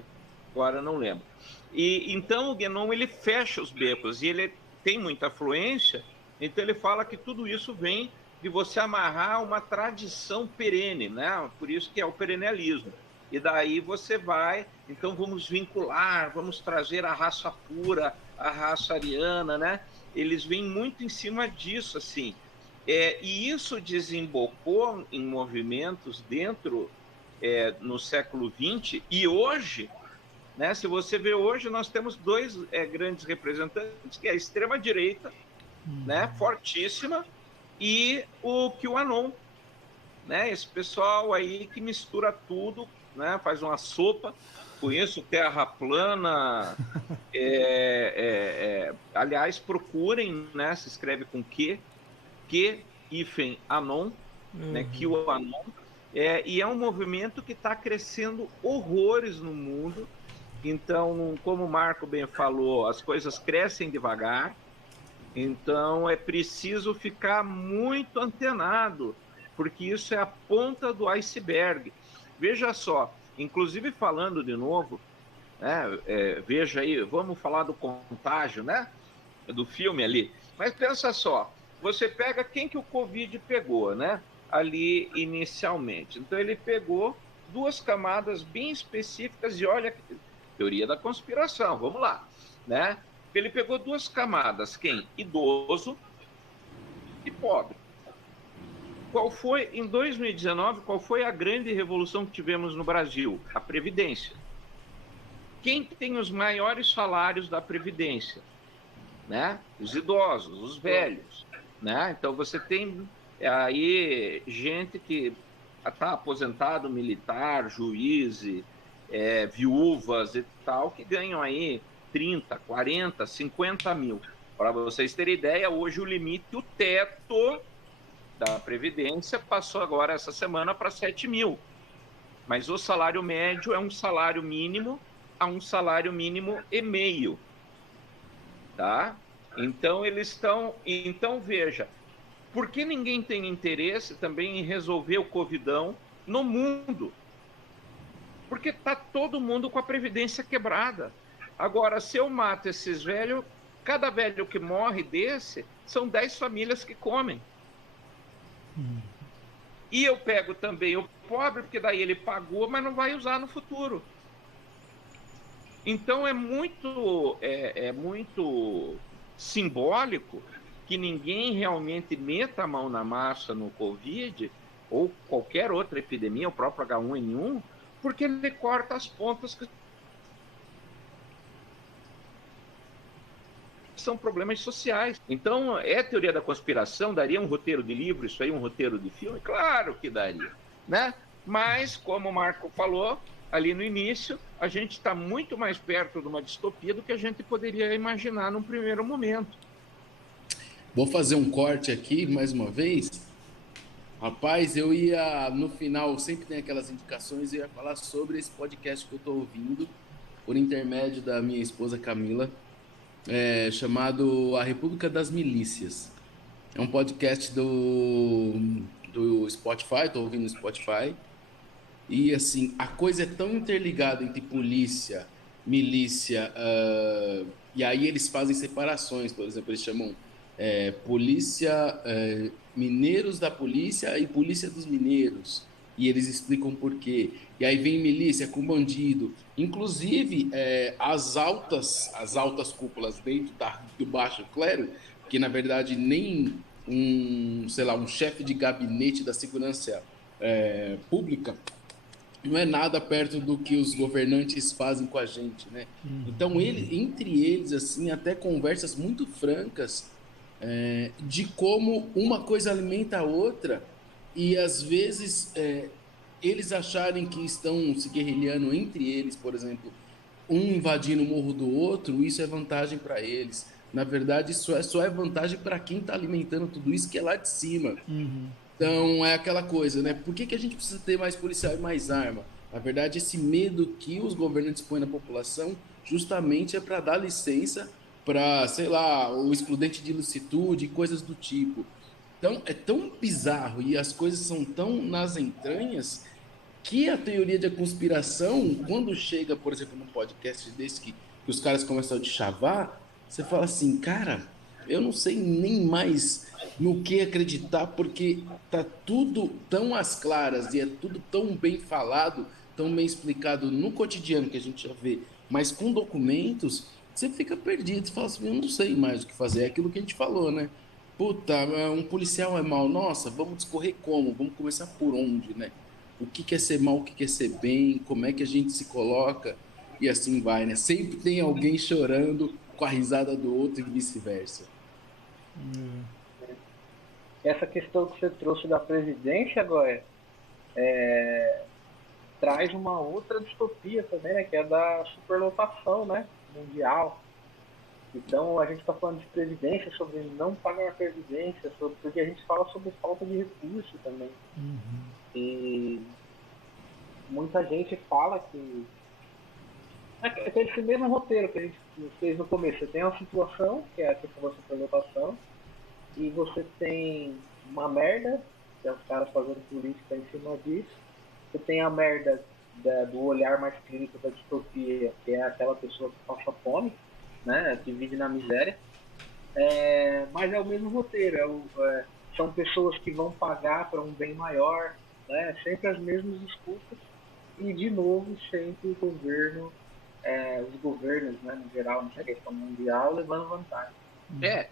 agora eu não lembro. E então o Guénon, ele fecha os becos, e ele tem muita afluência, então ele fala que tudo isso vem de você amarrar uma tradição perene, né? Por isso que é o perennialismo. E daí você vai, então vamos vincular, vamos trazer a raça pura, a raça ariana, né? Eles vêm muito em cima disso, assim. E isso desembocou em movimentos dentro, no século XX, e hoje, né, se você vê hoje, nós temos 2 grandes representantes, que é a extrema-direita, né, fortíssima, e o QAnon, né, esse pessoal aí que mistura tudo, né, faz uma sopa. Conheço terra plana, aliás, procurem, né, se escreve com Q-Anon, né, QAnon, e é um movimento que está crescendo horrores no mundo. Então, como o Marco bem falou, as coisas crescem devagar, então é preciso ficar muito antenado, porque isso é a ponta do iceberg. Veja só, inclusive falando de novo, né, veja aí, vamos falar do Contágio, né, do filme ali, mas pensa só, você pega quem que o Covid pegou, né, ali inicialmente. Então ele pegou 2 camadas bem específicas, e olha, teoria da conspiração, vamos lá, né? Ele pegou 2 camadas, quem? Idoso e pobre. Qual foi, em 2019, qual foi a grande revolução que tivemos no Brasil? A Previdência. Quem tem os maiores salários da Previdência? Né? Os idosos, os velhos, né? Então você tem aí gente que está aposentado, militar, juiz, viúvas e tal, que ganham aí 30, 40, 50 mil. Para vocês terem ideia, hoje o limite, o teto da Previdência passou agora essa semana para 7 mil. Mas o salário médio é um salário mínimo a um salário mínimo e meio, tá? Então eles estão... Então veja, por que ninguém tem interesse também em resolver o Covidão no mundo? Porque está todo mundo com a previdência quebrada. Agora, se eu mato esses velhos, cada velho que morre desse, são 10 famílias que comem. E eu pego também o pobre, porque daí ele pagou, mas não vai usar no futuro. Então é muito simbólico que ninguém realmente meta a mão na massa no Covid, ou qualquer outra epidemia, o próprio H1N1, porque ele corta as pontas que são problemas sociais. Então, é teoria da conspiração? Daria um roteiro de livro, isso aí, um roteiro de filme? Claro que daria, né? Mas, como o Marco falou ali no início, a gente está muito mais perto de uma distopia do que a gente poderia imaginar num primeiro momento. Vou fazer um corte aqui, mais uma vez. Rapaz, eu ia, no final, sempre tem aquelas indicações, eu ia falar sobre esse podcast que eu estou ouvindo, por intermédio da minha esposa Camila, chamado A República das Milícias. É um podcast do Spotify, estou ouvindo no Spotify, e assim, a coisa é tão interligada entre polícia, milícia, e aí eles fazem separações, por exemplo, eles chamam polícia, mineiros da polícia e polícia dos mineiros, e eles explicam por quê. E aí vem milícia com bandido, inclusive as altas cúpulas dentro do baixo clero, que na verdade nem um chefe de gabinete da segurança pública não é nada perto do que os governantes fazem com a gente, né? Então entre eles assim, até conversas muito francas de como uma coisa alimenta a outra, e às vezes eles acharem que estão se guerrilhando entre eles, por exemplo, um invadindo o morro do outro, isso é vantagem para eles. Na verdade, isso só é vantagem para quem está alimentando tudo isso, que é lá de cima. Então é aquela coisa, né? Por que a gente precisa ter mais policial e mais arma? Na verdade, esse medo que os governantes põem na população justamente é para dar licença para, sei lá, o excludente de ilicitude, coisas do tipo. Então, é tão bizarro e as coisas são tão nas entranhas que a teoria da conspiração, quando chega, por exemplo, num podcast desse que os caras começam a te chavar, você fala assim, cara, eu não sei nem mais no que acreditar, porque tá tudo tão às claras e é tudo tão bem falado, tão bem explicado no cotidiano que a gente já vê, mas com documentos... Você fica perdido, você fala assim, eu não sei mais o que fazer. É aquilo que a gente falou, né? Puta, um policial é mal. Nossa, vamos discorrer como? Vamos começar por onde, né? O que é ser mal, o que é ser bem, como é que a gente se coloca, e assim vai, né? Sempre tem alguém chorando com a risada do outro e vice-versa. Essa questão que você trouxe da presidência agora traz uma outra distopia também, né? Que é da superlotação, né? Mundial. Então a gente está falando de previdência, sobre não pagar a previdência, porque a gente fala sobre falta de recurso também. E muita gente fala que é esse mesmo roteiro que a gente fez no começo. Você tem uma situação, que é a questão da superlotação, e você tem uma merda, que é os caras fazendo política em cima disso. Você tem a merda do olhar mais clínico da distopia, que é aquela pessoa que passa fome, né, que vive na miséria, mas é o mesmo roteiro, são pessoas que vão pagar para um bem maior, né, sempre as mesmas desculpas, e de novo sempre o governo, os governos, né, no geral, na questão mundial, levando vantagem.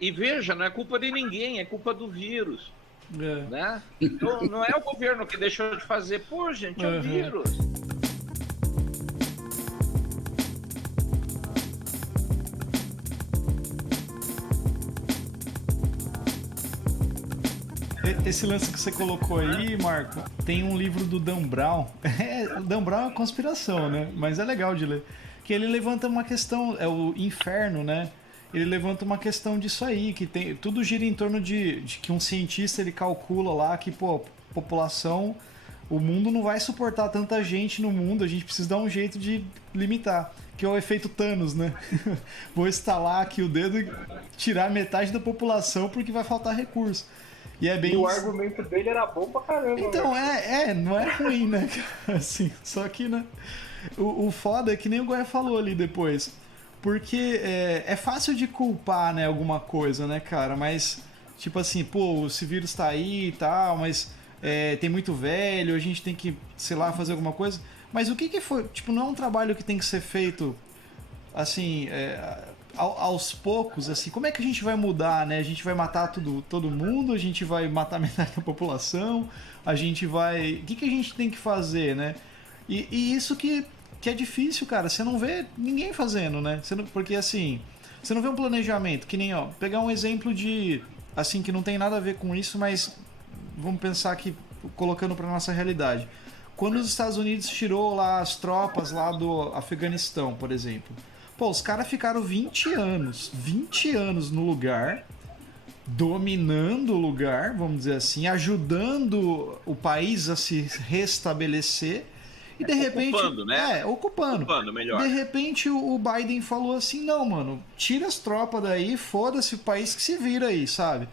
E veja, não é culpa de ninguém, é culpa do vírus. Né? Então, não é o governo que deixou de fazer, pô, gente, é o vírus. Esse lance que você colocou aí, Marco, tem um livro do Dan Brown. O Dan Brown é uma conspiração, né? Mas é legal de ler. Que ele levanta uma questão, é o inferno, né? Ele levanta uma questão disso aí, que tudo gira em torno de que um cientista ele calcula lá que, pô, a população o mundo não vai suportar tanta gente no mundo, a gente precisa dar um jeito de limitar, que é o efeito Thanos, né? Vou instalar aqui o dedo e tirar metade da população porque vai faltar recurso. E é bem E o isso. argumento dele era bom pra caramba. Então, não é ruim, né? Assim, só que, né? O foda é que nem o Goya falou ali depois. Porque é fácil de culpar, né, alguma coisa, né, cara? Mas, tipo assim, pô, esse vírus tá aí e tal, mas tem muito velho, a gente tem que, sei lá, fazer alguma coisa. Mas o que foi? Tipo, não é um trabalho que tem que ser feito, assim, aos poucos, assim. Como é que a gente vai mudar, né? A gente vai matar todo mundo, a gente vai matar metade da população, a gente vai... O que a gente tem que fazer, né? E isso que é difícil, cara. Você não vê ninguém fazendo, né? Porque, assim, você não vê um planejamento. Que nem, ó, pegar um exemplo de... Assim, que não tem nada a ver com isso, mas vamos pensar aqui, colocando pra nossa realidade. Quando os Estados Unidos tirou lá as tropas lá do Afeganistão, por exemplo. Pô, os caras ficaram 20 anos no lugar, dominando o lugar, vamos dizer assim, ajudando o país a se restabelecer. E de repente. Ocupando, né? Ocupando. Ocupando, melhor. De repente o Biden falou assim: não, mano, tira as tropas daí, foda-se o país que se vira aí, sabe?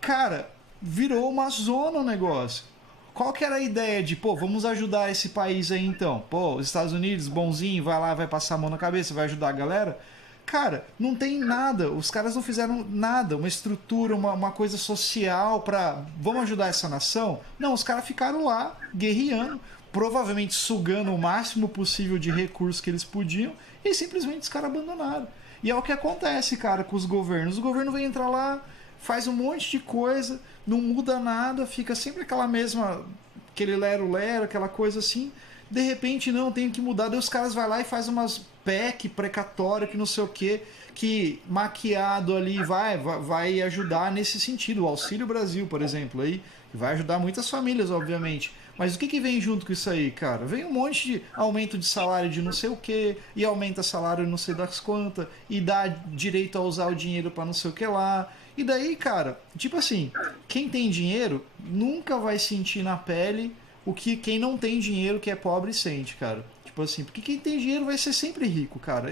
Cara, virou uma zona o negócio. Qual que era a ideia de, pô, vamos ajudar esse país aí então? Pô, os Estados Unidos, bonzinho, vai lá, vai passar a mão na cabeça, vai ajudar a galera? Cara, não tem nada, os caras não fizeram nada, uma estrutura, uma coisa social pra, vamos ajudar essa nação? Não, os caras ficaram lá, guerreando, provavelmente sugando o máximo possível de recursos que eles podiam, e simplesmente os caras abandonaram. E é o que acontece, cara, com os governos. O governo vem entrar lá, faz um monte de coisa, não muda nada, fica sempre aquele lero-lero, aquela coisa assim. De repente, não, tem que mudar. Daí os caras vai lá e faz umas PEC precatória, que não sei o quê, que maquiado ali vai ajudar nesse sentido. O Auxílio Brasil, por exemplo, aí vai ajudar muitas famílias, obviamente. Mas o que vem junto com isso aí, cara? Vem um monte de aumento de salário de não sei o quê, e aumenta salário não sei das quantas, e dá direito a usar o dinheiro para não sei o que lá. E daí, cara, tipo assim, quem tem dinheiro nunca vai sentir na pele o que quem não tem dinheiro, que é pobre, sente, cara. Tipo assim, porque quem tem dinheiro vai ser sempre rico, cara.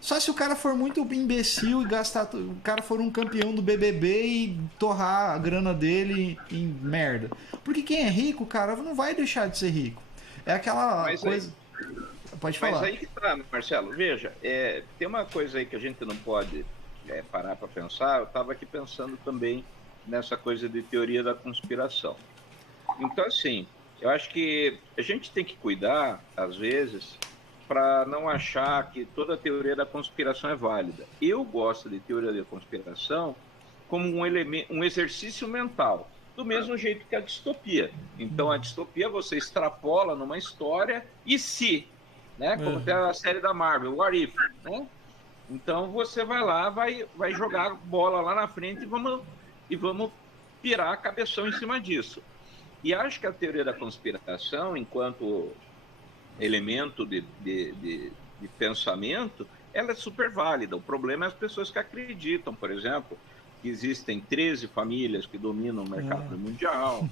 Só se o cara for muito imbecil e gastar... O cara for um campeão do BBB e torrar a grana dele em merda. Porque quem é rico, cara, não vai deixar de ser rico. É aquela coisa... Pode falar. Mas aí que tá, Marcelo. Veja, tem uma coisa aí que a gente não pode parar para pensar. Eu estava aqui pensando também nessa coisa de teoria da conspiração. Então, assim, eu acho que a gente tem que cuidar, às vezes, para não achar que toda a teoria da conspiração é válida. Eu gosto de teoria da conspiração como um exercício mental, do mesmo jeito que a distopia. Então, a distopia você extrapola numa história e se, né? Como tem a série da Marvel, What If, né? Então, você vai lá, vai jogar bola lá na frente e vamos pirar a cabeção em cima disso. E acho que a teoria da conspiração, enquanto elemento de pensamento, ela é super válida. O problema é as pessoas que acreditam, por exemplo, que existem 13 famílias que dominam o mercado mundial,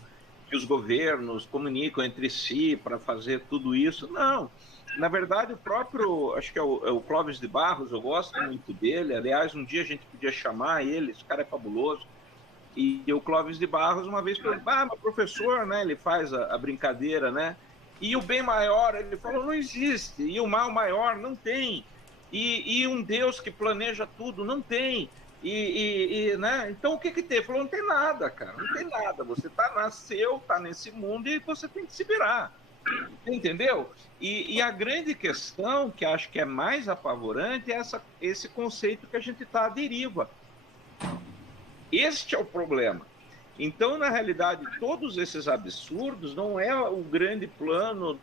que os governos comunicam entre si para fazer tudo isso. Não. Na verdade, o próprio, acho que é o Clóvis de Barros, eu gosto muito dele. Aliás, um dia a gente podia chamar ele, esse cara é fabuloso. E o Clóvis de Barros uma vez perguntou, mas professor, né? Ele faz a brincadeira, né? E o bem maior, ele falou, não existe. E o mal maior, não tem. E um Deus que planeja tudo, não tem. Né? Então o que tem? Ele falou, não tem nada, cara, não tem nada. Você nasceu, tá nesse mundo e você tem que se virar. Entendeu? E a grande questão, que acho que é mais apavorante, é esse conceito que a gente está à deriva. Este é o problema. Então, na realidade, todos esses absurdos não é o grande plano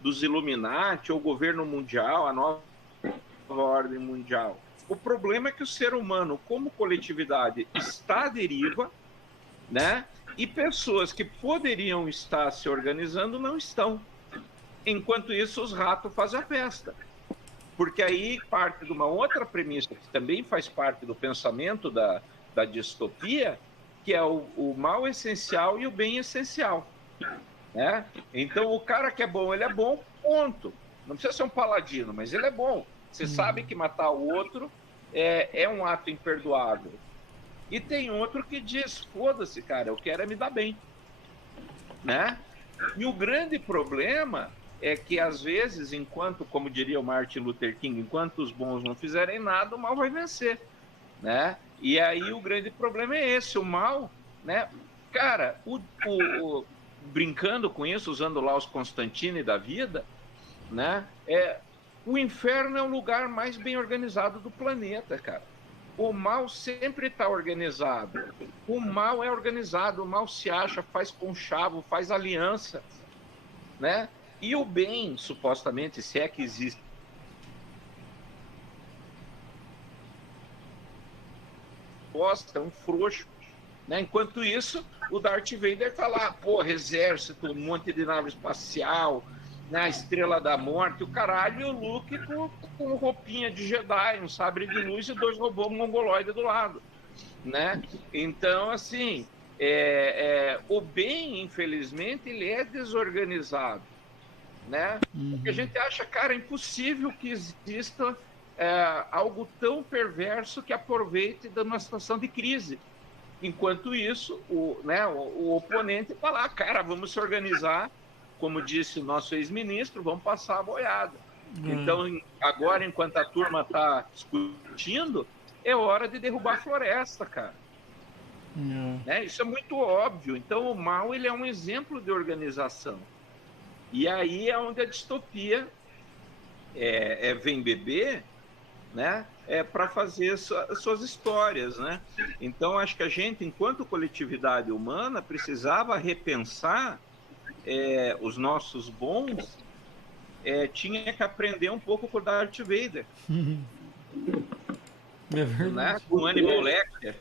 dos Illuminati, ou o governo mundial, a nova ordem mundial. O problema é que o ser humano, como coletividade, está à deriva, né? E pessoas que poderiam estar se organizando não estão. Enquanto isso, os ratos fazem a festa. Porque aí parte de uma outra premissa, que também faz parte do pensamento da distopia, que é o mal essencial e o bem essencial. né? Então o cara que é bom, ele é bom, ponto. Não precisa ser um paladino, mas ele é bom. Você sabe que matar o outro é um ato imperdoável. E tem outro que diz, foda-se, cara, eu quero é me dar bem, né? E o grande problema é que, às vezes, enquanto, como diria o Martin Luther King, enquanto os bons não fizerem nada, o mal vai vencer, né? E aí o grande problema é esse, o mal, né? Cara, brincando com isso, usando lá os Constantini da vida, né? O inferno é o lugar mais bem organizado do planeta, cara. O mal sempre está organizado. O mal é organizado, o mal se acha, faz conchavo, faz aliança, né? E o bem, supostamente, se é que existe, é um frouxo, né? Enquanto isso, o Darth Vader está lá, porra, exército, um monte de nave espacial, né? A Estrela da Morte, o caralho, e o Luke com roupinha de Jedi, um sabre de luz e 2 robôs mongoloides do lado, né? Então, assim, o bem, infelizmente, ele é desorganizado, né? Porque a gente acha, cara, impossível que exista algo tão perverso que aproveite de uma situação de crise. Enquanto isso, o oponente está lá, cara, vamos se organizar, como disse o nosso ex-ministro, vamos passar a boiada. Então, agora, enquanto a turma está discutindo, é hora de derrubar a floresta, cara. Né? Isso é muito óbvio. Então, o mal, ele é um exemplo de organização. E aí é onde a distopia vem beber, né? Para fazer suas histórias, né? Então, acho que a gente, enquanto coletividade humana, precisava repensar os nossos bons, tinha que aprender um pouco com o Darth Vader. É verdade. Né? Com o Hannibal Lecter.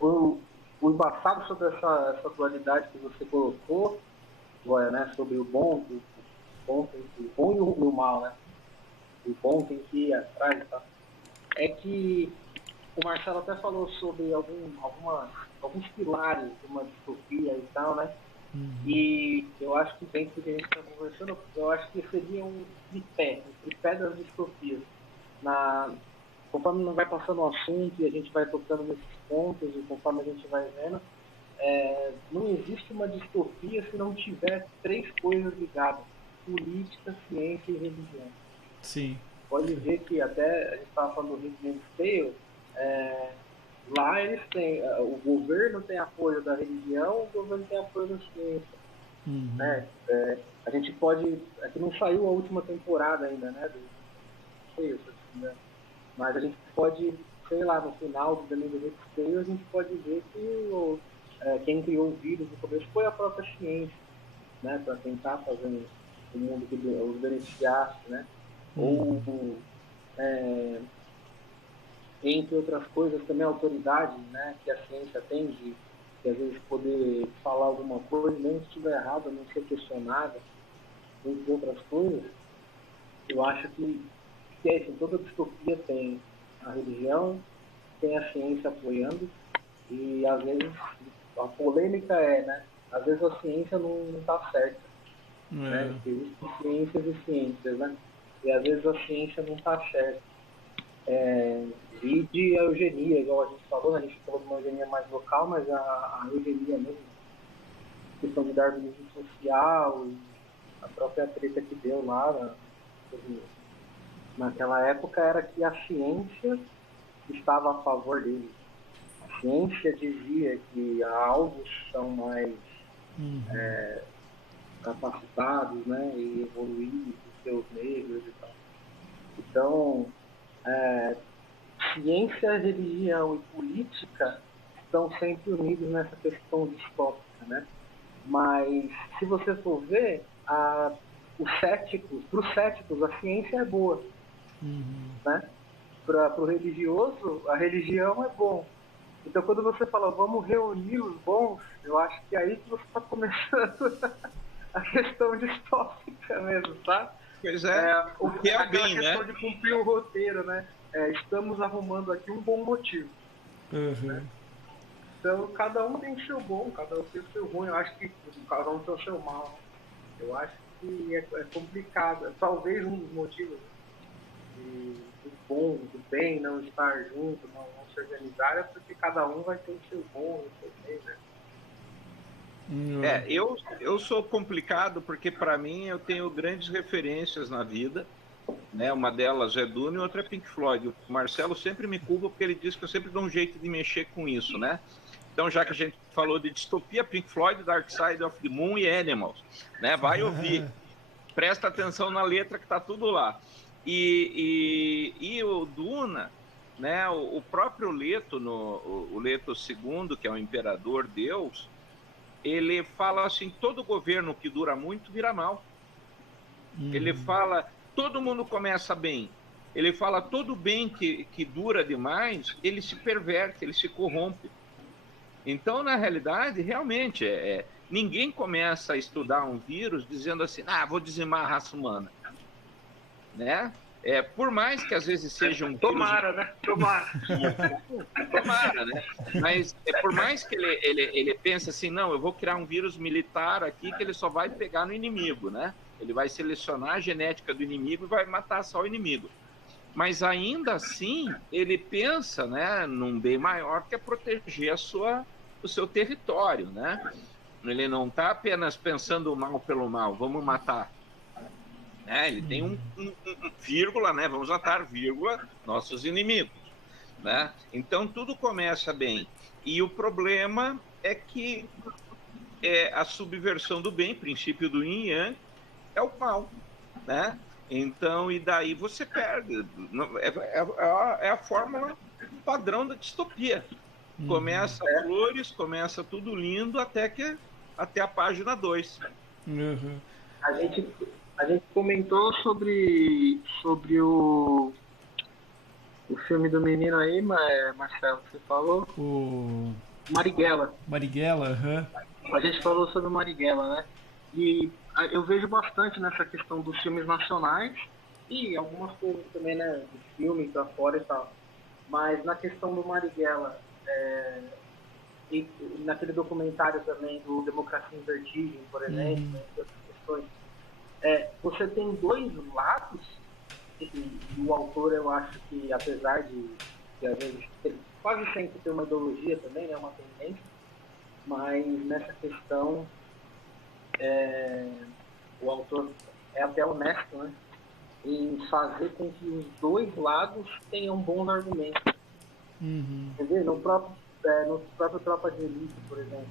O embaçado sobre essa dualidade que você colocou, Goya, né? Sobre o bom e o mal, né? O bom tem que ir atrás e tal. É que o Marcelo até falou sobre alguns pilares de uma distopia e tal, né? E eu acho que dentro do que a gente está conversando, eu acho que seria um tripé das distopias. Conforme vai passando o assunto e a gente vai tocando nesses pontos e conforme a gente vai vendo, não existe uma distopia se não tiver 3 coisas ligadas: política, ciência e religião. Sim. Pode ver que até a gente estava falando do Handmaid's Tale, lá eles têm, o governo tem apoio da religião, o governo tem apoio da ciência. Né? A gente pode, aqui não saiu a última temporada ainda, né? Mas a gente pode, sei lá, no final do The Handmaid's Tale, a gente pode ver que quem criou o vírus no começo foi a própria ciência, né? Para tentar fazer o mundo que os beneficiasse, né? Ou, entre outras coisas, também a autoridade, né, que a ciência tem de às vezes poder falar alguma coisa, mesmo se estiver errado, não ser questionada, entre outras coisas. Eu acho que assim, toda distopia tem a religião, tem a ciência apoiando, e às vezes a polêmica né, às vezes a ciência não está certa. Né? Existem ciências e ciências, né? E às vezes a ciência não está certa. E de eugenia, igual a gente falou, né? A gente falou de uma eugenia mais local, mas a eugenia mesmo, questão de darwinismo social, a própria treta que deu lá naquela época era que a ciência estava a favor dele. A ciência dizia que alvos são mais capacitados, né, e evoluídos, seus negros e tal. Então, ciência, religião e política estão sempre unidos nessa questão distópica, né? Mas, se você for ver, para os céticos, a ciência é boa. Né? Para o religioso, a religião é bom. Então, quando você fala, vamos reunir os bons, eu acho que é aí que você está começando a questão distópica mesmo, tá? Pois é, o que é bem, né? A questão de cumprir o roteiro, né? Estamos arrumando aqui um bom motivo. Uhum. Né? Então, cada um tem o seu bom, cada um tem o seu ruim. Eu acho que cada um tem o seu mal. Eu acho que é complicado. Talvez um dos motivos do bom, do bem, não estar junto, não se organizar, é porque cada um vai ter o seu bom e o seu bem, né? Eu sou complicado porque, para mim, eu tenho grandes referências na vida, né? Uma delas é Duna e outra é Pink Floyd. O Marcelo sempre me culpa porque ele diz que eu sempre dou um jeito de mexer com isso, né? Então, já que a gente falou de distopia, Pink Floyd, Dark Side of the Moon e Animals, né? Vai ouvir, presta atenção na letra que tá tudo lá. E o Duna, né? O próprio Leto, o Leto II, que é o imperador Deus, ele fala assim, todo governo que dura muito vira mal. Ele fala, todo mundo começa bem. Ele fala, todo bem que dura demais, ele se perverte, ele se corrompe. Então, na realidade, realmente, ninguém começa a estudar um vírus dizendo assim, vou dizimar a raça humana. Né? Por mais que às vezes seja um Tomara, vírus... né? Tomara. Tomara, né? Mas por mais que ele pense assim, não, eu vou criar um vírus militar aqui que ele só vai pegar no inimigo, né? Ele vai selecionar a genética do inimigo e vai matar só o inimigo. Mas ainda assim, ele pensa, né, num bem maior que é proteger o seu território, né? Ele não está apenas pensando o mal pelo mal, vamos matar. Ele tem um vírgula, né? Vamos matar, vírgula, nossos inimigos. Né? Então, tudo começa bem. E o problema é que a subversão do bem, princípio do yin e yang, é o mal. Né? Então, e daí você perde. É a fórmula padrão da distopia. Começa flores, começa tudo lindo até a página 2. A gente comentou sobre o filme do menino aí, Marcelo, que você falou. O Marighella. Marighella, A gente falou sobre o Marighella, né? E eu vejo bastante nessa questão dos filmes nacionais e algumas coisas também, né? De filme pra fora e tal. Mas na questão do Marighella, e naquele documentário também do Democracia em Vertigem, por exemplo, né, outras questões, você tem dois lados, e o autor, eu acho que, apesar de às vezes quase sempre ter uma ideologia também, né, uma tendência, mas nessa questão o autor é até honesto, né, em fazer com que os dois lados tenham bons argumentos. Quer dizer, no próprio Tropa de Elite, por exemplo,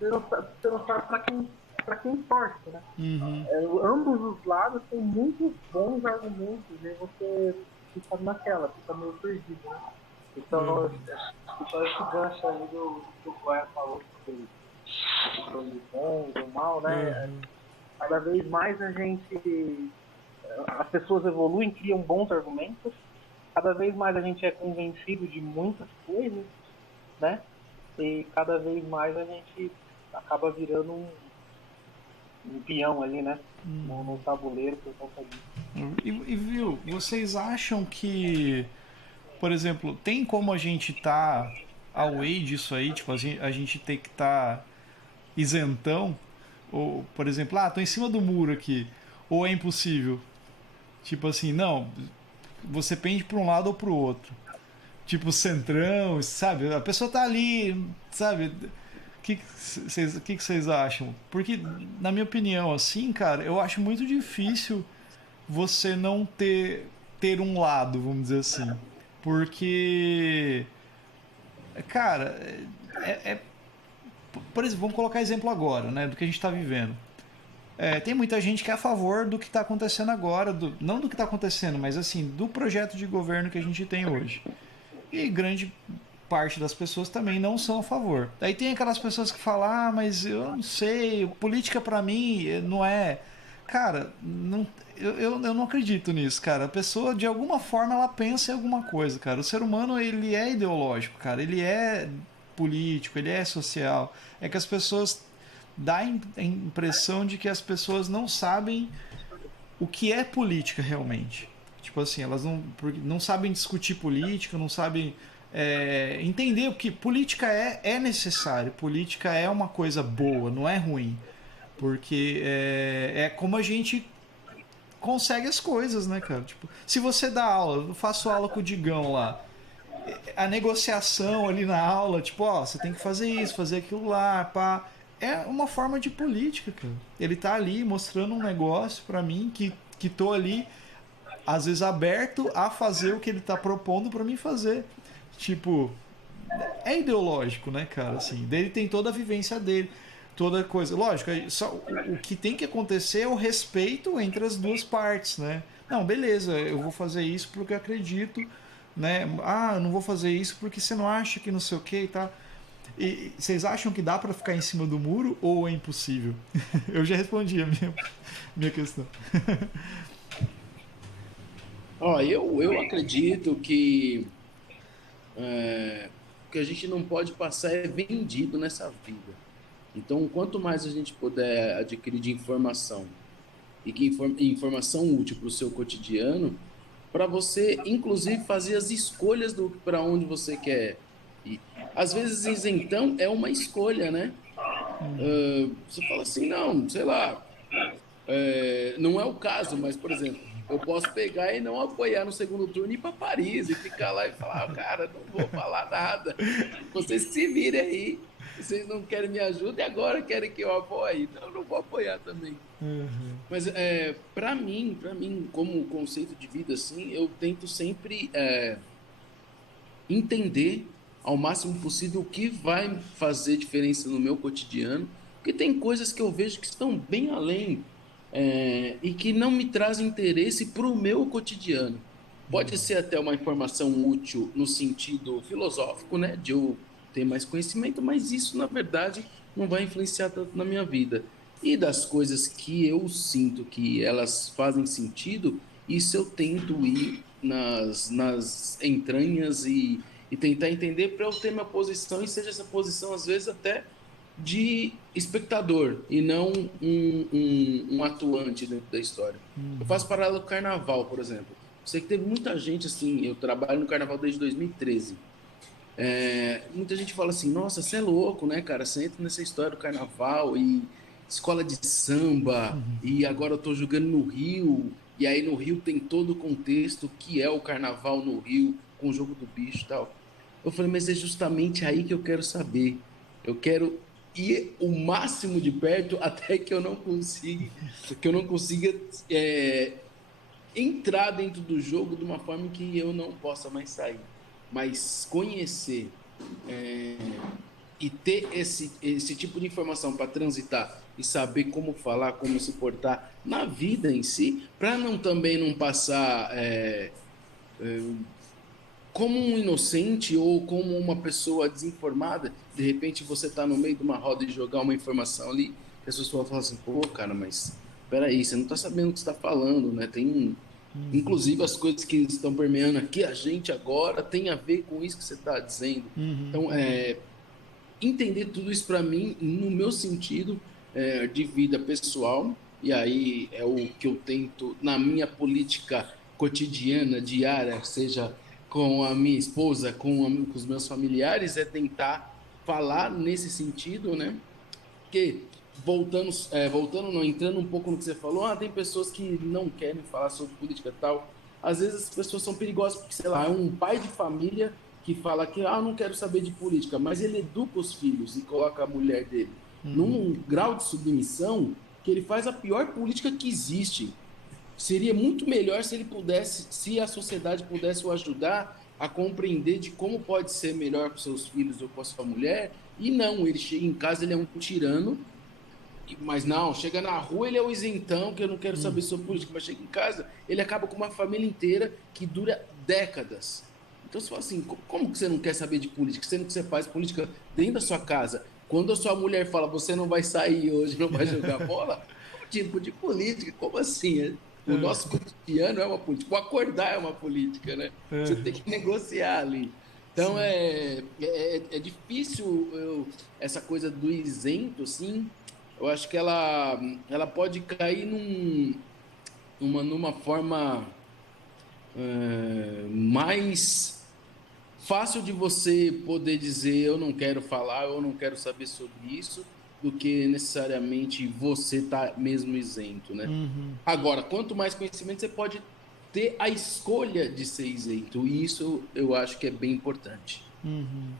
você não sabe para quem torce, né? Ambos os lados têm muitos bons argumentos e você fica fica meio perdido, né? Então, só esse gancho aí do que o Goya falou sobre o bom e o mal, né? Cada vez mais as pessoas evoluem, criam bons argumentos, cada vez mais a gente é convencido de muitas coisas, né? E cada vez mais a gente acaba virando um peão ali, né? No tabuleiro por conta disso. E viu, vocês acham que, por exemplo, tem como a gente tá away disso aí? Tipo, a gente tem que estar isentão? Ou, por exemplo, tô em cima do muro aqui. Ou é impossível? Tipo assim, não, você pende para um lado ou para o outro. Tipo, centrão, sabe? A pessoa tá ali, sabe? O que vocês acham? Porque, na minha opinião, assim, cara, eu acho muito difícil você não ter um lado, vamos dizer assim. Porque, cara, por exemplo, vamos colocar exemplo agora, né, do que a gente está vivendo. Tem muita gente que é a favor do que está acontecendo agora, não do que está acontecendo, mas assim, do projeto de governo que a gente tem hoje. E grande parte das pessoas também não são a favor. Daí tem aquelas pessoas que falam, mas eu não sei, política pra mim não é... Cara, eu não acredito nisso, cara. A pessoa, de alguma forma, ela pensa em alguma coisa, cara. O ser humano, ele é ideológico, cara. Ele é político, ele é social. É que as pessoas... Dá a impressão de que as pessoas não sabem o que é política realmente. Tipo assim, elas não sabem discutir política, não sabem entender que política é necessário, política é uma coisa boa, não é ruim. Porque é como a gente consegue as coisas, né, cara? Tipo, se você dá aula, eu faço aula com o Digão lá, a negociação ali na aula, tipo, ó, você tem que fazer isso, fazer aquilo lá, pá. É uma forma de política, cara. Ele tá ali mostrando um negócio pra mim que tô ali, às vezes, aberto a fazer o que ele tá propondo pra mim fazer. Tipo, é ideológico, né, cara? Assim, dele tem toda a vivência dele, toda coisa. Lógico, só, o que tem que acontecer é o respeito entre as duas partes, né? Não, beleza, eu vou fazer isso porque eu acredito, né? Ah, eu não vou fazer isso porque você não acha que não sei o que e tal. E vocês acham que dá pra ficar em cima do muro ou é impossível? Eu já respondi a minha questão. Ó, eu acredito que o que a gente não pode passar é vendido nessa vida. Então, quanto mais a gente puder adquirir de informação e que informação útil para o seu cotidiano, para você, inclusive, fazer as escolhas do para onde você quer ir. Às vezes, então, é uma escolha, né? Você fala assim, não, sei lá, não é o caso, mas, por exemplo, eu posso pegar e não apoiar no segundo turno e ir para Paris e ficar lá e falar, cara, não vou falar nada. Vocês se virem aí. Vocês não querem me ajuda e agora querem que eu apoie. Então eu não vou apoiar também. Uhum. Mas para mim, como conceito de vida, assim, eu tento sempre entender ao máximo possível o que vai fazer diferença no meu cotidiano, porque tem coisas que eu vejo que estão bem além e que não me trazem interesse para o meu cotidiano. Pode ser até uma informação útil no sentido filosófico, né, de eu ter mais conhecimento, mas isso, na verdade, não vai influenciar tanto na minha vida. E das coisas que eu sinto que elas fazem sentido, isso eu tento ir nas entranhas e tentar entender para eu ter minha posição e seja essa posição, às vezes, até de espectador e não um atuante dentro da história. Eu faço paralelo com o carnaval, por exemplo. Sei que teve muita gente, assim, eu trabalho no carnaval desde 2013. Muita gente fala assim, nossa, você é louco, né, cara? Você entra nessa história do carnaval e escola de samba, e agora eu tô jogando no Rio, e aí no Rio tem todo o contexto que é o carnaval no Rio, com o jogo do bicho e tal. Eu falei, mas é justamente aí que eu quero saber. Eu quero ir o máximo de perto até que eu não consiga entrar dentro do jogo de uma forma que eu não possa mais sair. Mas conhecer e ter esse tipo de informação para transitar e saber como falar, como se portar na vida em si, para também não passar como um inocente ou como uma pessoa desinformada. De repente você está no meio de uma roda e jogar uma informação ali, que as pessoas falam assim, pô, cara, mas peraí, você não está sabendo o que você está falando, né? Inclusive as coisas que estão permeando aqui a gente agora tem a ver com isso que você está dizendo. Então, entender tudo isso para mim, no meu sentido de vida pessoal, e aí é o que eu tento na minha política cotidiana, diária, seja com a minha esposa, com os meus familiares, é tentar falar nesse sentido, né? Porque, voltando, não, entrando um pouco no que você falou, tem pessoas que não querem falar sobre política e tal. Às vezes as pessoas são perigosas, porque, sei lá, é um pai de família que fala que, não quero saber de política, mas ele educa os filhos e coloca a mulher dele num grau de submissão que ele faz a pior política que existe. Seria muito melhor se a sociedade pudesse o ajudar a compreender de como pode ser melhor para seus filhos ou com a sua mulher, e não, ele chega em casa, ele é um tirano, mas não, chega na rua, ele é o isentão, que eu não quero saber sobre política, mas chega em casa, ele acaba com uma família inteira que dura décadas. Então você fala assim, como que você não quer saber de política, sendo que você faz política dentro da sua casa? Quando a sua mulher fala, você não vai sair hoje, não vai jogar bola, que tipo de política? Como assim? O nosso cotidiano é uma política, o acordar é uma política, né? Você tem que negociar ali. Então é difícil essa coisa do isento, assim. Eu acho que ela pode cair numa forma mais fácil de você poder dizer eu não quero falar, eu não quero saber sobre isso, do que necessariamente você tá mesmo isento, né? Uhum. Agora, quanto mais conhecimento, você pode ter a escolha de ser isento, e isso eu acho que é bem importante. Uhum.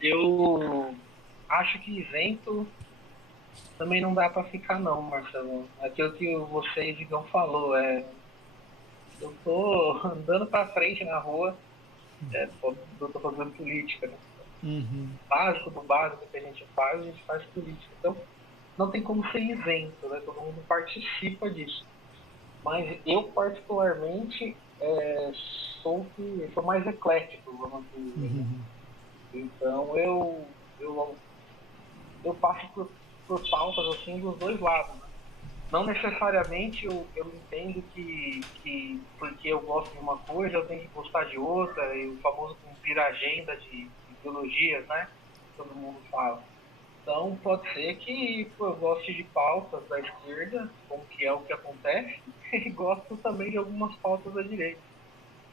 Eu acho que isento também não dá para ficar não, Marcelo. Aquilo que você e Digão falou, eu tô andando para frente na rua, eu tô fazendo política, né? Uhum. Básico do básico que a gente faz política. Então, não tem como ser isento, né? Todo mundo participa disso. Mas eu, particularmente, sou mais eclético, vamos dizer, né? Uhum. Então, eu passo por pautas assim dos dois lados, né? Não necessariamente eu entendo que porque eu gosto de uma coisa eu tenho que gostar de outra, e o famoso cumprir a agenda de ideologias, né? Todo mundo fala. Então pode ser que eu goste de pautas da esquerda, como que é o que acontece, e gosto também de algumas pautas da direita.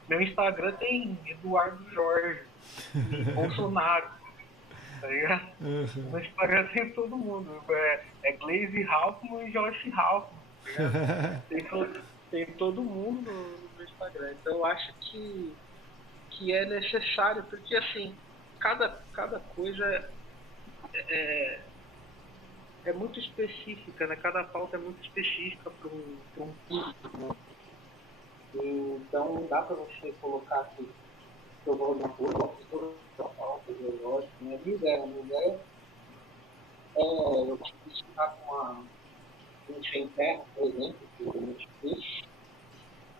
Meu Instagram tem Eduardo Jorge e Bolsonaro, tá ligado? Uhum. No Instagram tem todo mundo. É Glaze Halfman e Joyce Halfman, tá ligado? Tem todo mundo no Instagram. Então eu acho que é necessário, porque assim, cada coisa é muito específica, né? Cada pauta é muito específica para um público, né? Então não dá para você colocar aqui que eu gosto de uma coisa, eu gosto de toda a pauta ideológica, né? Minha ideia eu gosto de ficar com um sem terra, por exemplo, que eu muito fiz,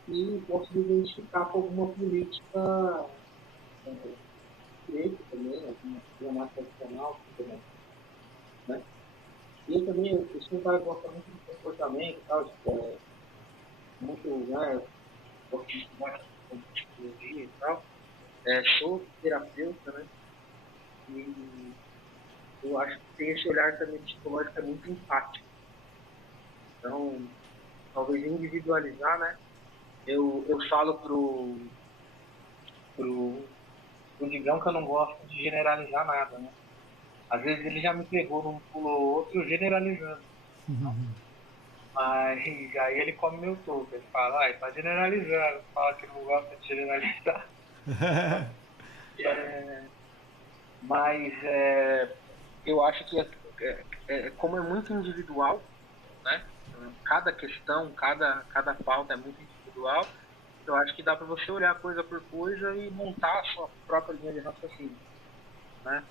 e posso me identificar com alguma política direita também, alguma coisa mais tradicional, também, né? E eu também, eu sou um cara que gosta muito de comportamento, tal, muito, né, gosto de estudar psicologia e tal. Sou terapeuta, né? E eu acho que tem esse olhar também psicológico é muito empático. Então, talvez individualizar, né? Eu falo pro, pro Digão que eu não gosto de generalizar nada, né? Às vezes ele já me pegou num pulo ou outro generalizando. Mas aí ele come meu topo. Ele fala, tá generalizando. Fala que não gosta de generalizar. Mas eu acho que como é muito individual, né? Cada questão, cada pauta é muito individual. Eu acho que dá para você olhar coisa por coisa e montar a sua própria linha de raciocínio, né?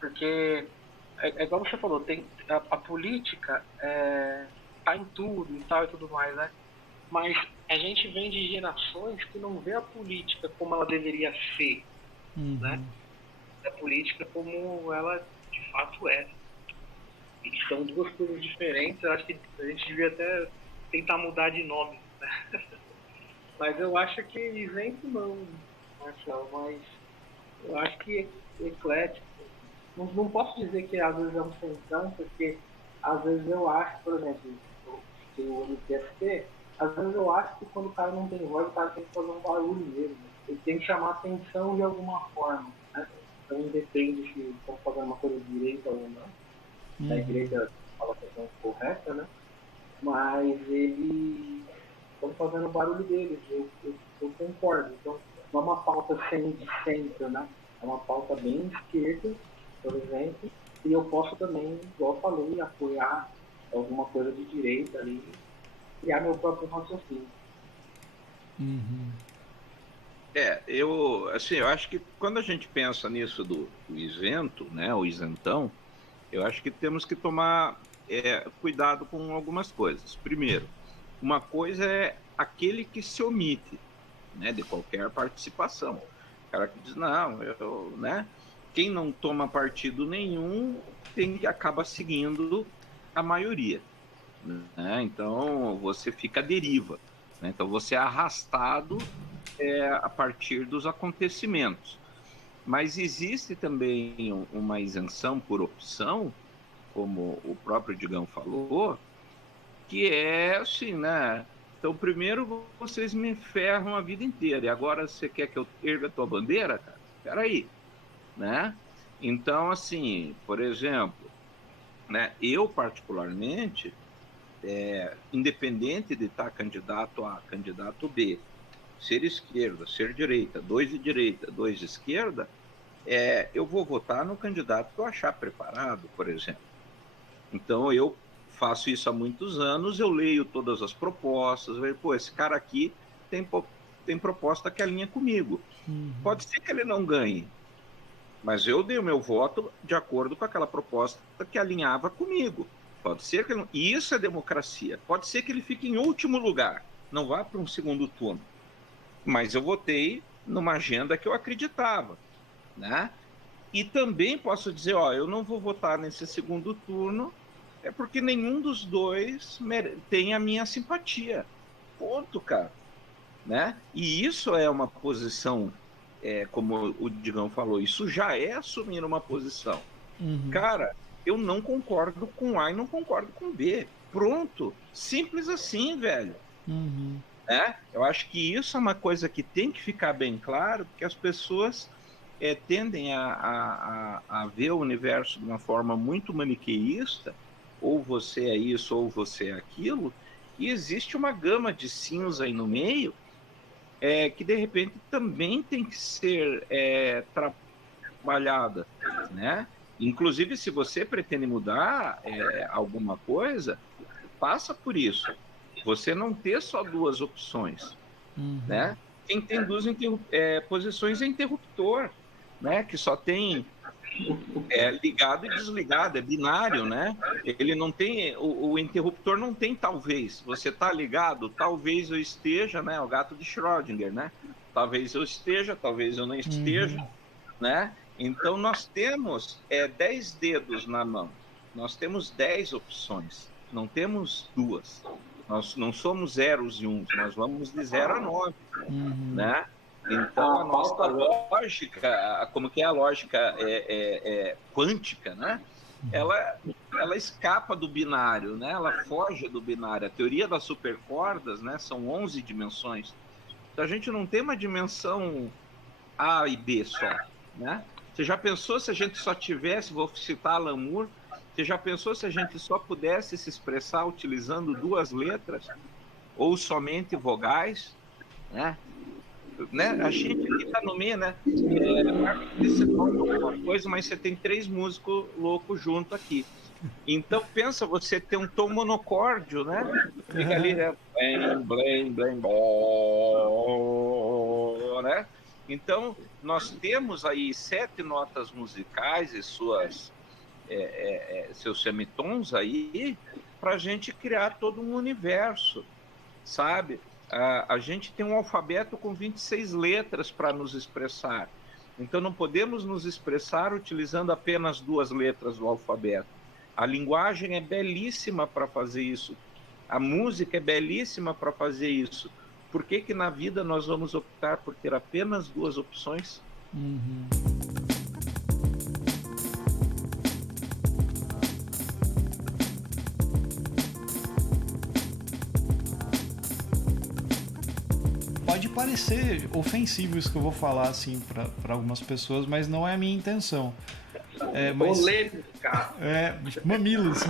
Porque igual você falou, tem a política tá em tudo e tal e tudo mais, né? Mas a gente vem de gerações que não vê a política como ela deveria ser, né? Uhum. A política como ela de fato é. E são duas coisas diferentes. Eu acho que a gente devia até tentar mudar de nome, né? Mas eu acho que isento não, Marcelo, mas eu acho que eclético. Não posso dizer que às vezes é um centrão, porque às vezes eu acho, por exemplo, o MTST, às vezes eu acho que quando o cara não tem voz, o cara tem que fazer um barulho mesmo. Ele tem que chamar atenção de alguma forma, né? Então independe se estão fazendo uma coisa direita ou não. A direita fala a questão correta, né? Mas eles estão fazendo o barulho deles, eu concordo. Então, não é uma pauta de centro, né? É uma pauta bem esquerda, por exemplo, e eu posso também, igual eu falei, apoiar alguma coisa de direita ali, criar meu próprio raciocínio. Uhum. Eu acho que quando a gente pensa nisso do isento, né, o isentão, eu acho que temos que tomar cuidado com algumas coisas. Primeiro, uma coisa é aquele que se omite, né, de qualquer participação. O cara que diz, não, né? Quem não toma partido nenhum acaba seguindo a maioria. Né? Então, você fica à deriva. Né? Então, você é arrastado a partir dos acontecimentos. Mas existe também uma isenção por opção, como o próprio Digão falou, que é assim, né? Então, primeiro vocês me ferram a vida inteira, e agora você quer que eu erga a tua bandeira, cara? Peraí, né? Então, assim, por exemplo, né, eu particularmente, independente de estar candidato A, candidato B, ser esquerda, ser direita, 2 de direita, 2 de esquerda, eu vou votar no candidato que eu achar preparado, por exemplo. Então, eu faço isso há muitos anos, eu leio todas as propostas, vejo, pô, esse cara aqui tem proposta que alinha comigo. Pode ser que ele não ganhe, mas eu dei o meu voto de acordo com aquela proposta que alinhava comigo. Pode ser que ele não... E isso é democracia. Pode ser que ele fique em último lugar, não vá para um segundo turno. Mas eu votei numa agenda que eu acreditava, né? E também posso dizer, eu não vou votar nesse segundo turno, porque nenhum dos dois tem a minha simpatia. Ponto, cara. Né? E isso é uma posição, como o Digão falou, isso já é assumir uma posição. Cara, eu não concordo com A e não concordo com B. Pronto. Simples assim, velho. Eu acho que isso é uma coisa que tem que ficar bem claro, porque as pessoas tendem a ver o universo de uma forma muito maniqueísta, ou você é isso, ou você é aquilo, e existe uma gama de cinza aí no meio, que de repente também tem que ser trabalhada, né? Inclusive, se você pretende mudar alguma coisa, passa por isso. Você não ter só 2 opções, né? Quem tem 2 posições é interruptor, né? Que só tem ligado e desligado, é binário, né? Ele não tem, o interruptor não tem talvez. Você está ligado? Talvez eu esteja, né? O gato de Schrödinger, né? Talvez eu esteja, talvez eu não esteja, né? Então nós temos 10 dedos na mão. Nós temos 10 opções. Não temos 2. Nós não somos zeros e uns. Nós vamos de 0 a 9, né? Então, a nossa lógica, como que é a lógica quântica, né? Ela escapa do binário, né? Ela foge do binário. A teoria das supercordas, né? São 11 dimensões. Então, a gente não tem uma dimensão A e B só, né? Você já pensou se a gente só tivesse, vou citar Alan Moore, você já pensou se a gente só pudesse se expressar utilizando 2 letras? Ou somente vogais, né? A gente aqui tá no meio, né? Você toca alguma coisa, mas você tem 3 músicos loucos junto aqui. Então, pensa você ter um tom monocórdio, né? Fica ali, né? Blém, blém, blém, né? Então, nós temos aí 7 notas musicais e seus semitons aí, para a gente criar todo um universo, sabe? A gente tem um alfabeto com 26 letras para nos expressar. Então, não podemos nos expressar utilizando apenas 2 letras do alfabeto. A linguagem é belíssima para fazer isso. A música é belíssima para fazer isso. Por que na vida nós vamos optar por ter apenas 2 opções? Pode parecer ofensivo isso que eu vou falar assim para algumas pessoas, mas não é a minha intenção. Polêmica. Mamilos.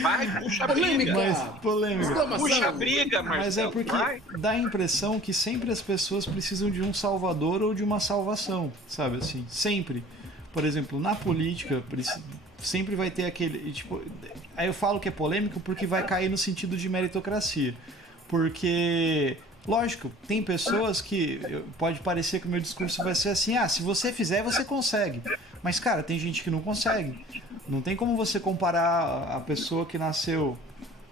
Vai, puxa briga. Polêmica. Puxa briga, Marcelo. Mas é porque dá a impressão que sempre as pessoas precisam de um salvador ou de uma salvação, sabe assim? Sempre. Por exemplo, na política, sempre vai ter aquele... Tipo, aí eu falo que é polêmico porque vai cair no sentido de meritocracia. Porque... Lógico, tem pessoas que pode parecer que o meu discurso vai ser assim, se você fizer, você consegue. Mas, cara, tem gente que não consegue. Não tem como você comparar a pessoa que nasceu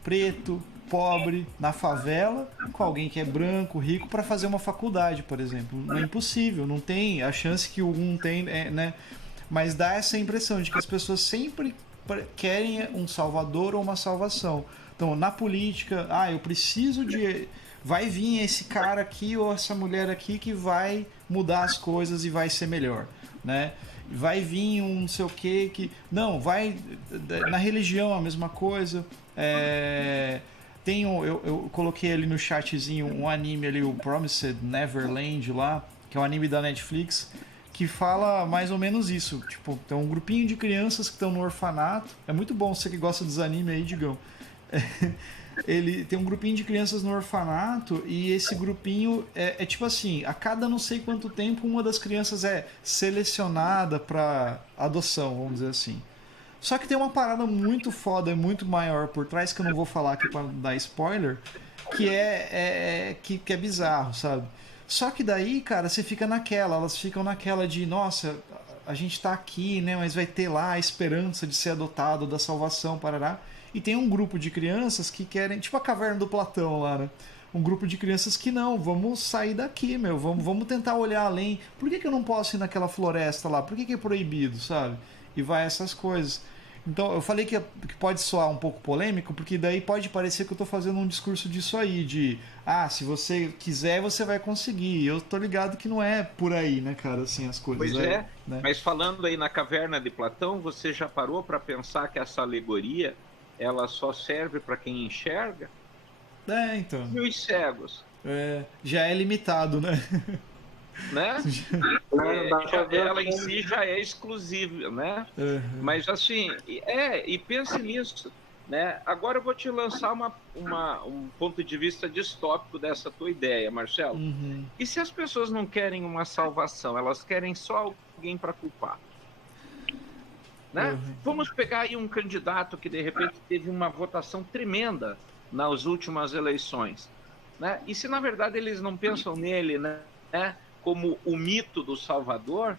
preto, pobre, na favela, com alguém que é branco, rico, para fazer uma faculdade, por exemplo. Não é impossível, não tem a chance que um tem, né? Mas dá essa impressão de que as pessoas sempre querem um salvador ou uma salvação. Então, na política, eu preciso de... Vai vir esse cara aqui ou essa mulher aqui que vai mudar as coisas e vai ser melhor, né? Vai vir um não sei o que... Não, vai... Na religião a mesma coisa. eu coloquei ali no chatzinho um anime ali, o Promised Neverland lá, que é um anime da Netflix, que fala mais ou menos isso. Tipo, tem um grupinho de crianças que estão no orfanato. É muito bom, você que gosta dos animes aí, Digão. Ele tem um grupinho de crianças no orfanato e esse grupinho é tipo assim, a cada não sei quanto tempo uma das crianças é selecionada para adoção, vamos dizer assim. Só que tem uma parada muito foda, muito maior por trás, que eu não vou falar aqui para dar spoiler, que é bizarro, sabe? Só que daí, cara, você fica naquela, elas ficam naquela de, nossa, a gente tá aqui, né, mas vai ter lá a esperança de ser adotado, da salvação, parará. E tem um grupo de crianças que querem, tipo a caverna do Platão lá, né? Um grupo de crianças que não, vamos sair daqui, meu, vamos tentar olhar além. Por que eu não posso ir naquela floresta lá? Por que é proibido, sabe? E vai essas coisas. Então, eu falei que pode soar um pouco polêmico, porque daí pode parecer que eu tô fazendo um discurso disso aí, de, se você quiser, você vai conseguir. Eu tô ligado que não é por aí, né, cara, assim, as coisas. Pois é, né? Mas falando aí na caverna de Platão, você já parou para pensar que essa alegoria ela só serve para quem enxerga? Então. E os cegos? Já é limitado, né? Né? Ela em si já é exclusiva, né? Uhum. Mas assim, e pense nisso, né? Agora eu vou te lançar um ponto de vista distópico dessa tua ideia, Marcelo. Uhum. E se as pessoas não querem uma salvação, elas querem só alguém para culpar? Né? Uhum. Vamos pegar aí um candidato que de repente teve uma votação tremenda nas últimas eleições, né? E se na verdade eles não pensam nele, né, como o mito do Salvador,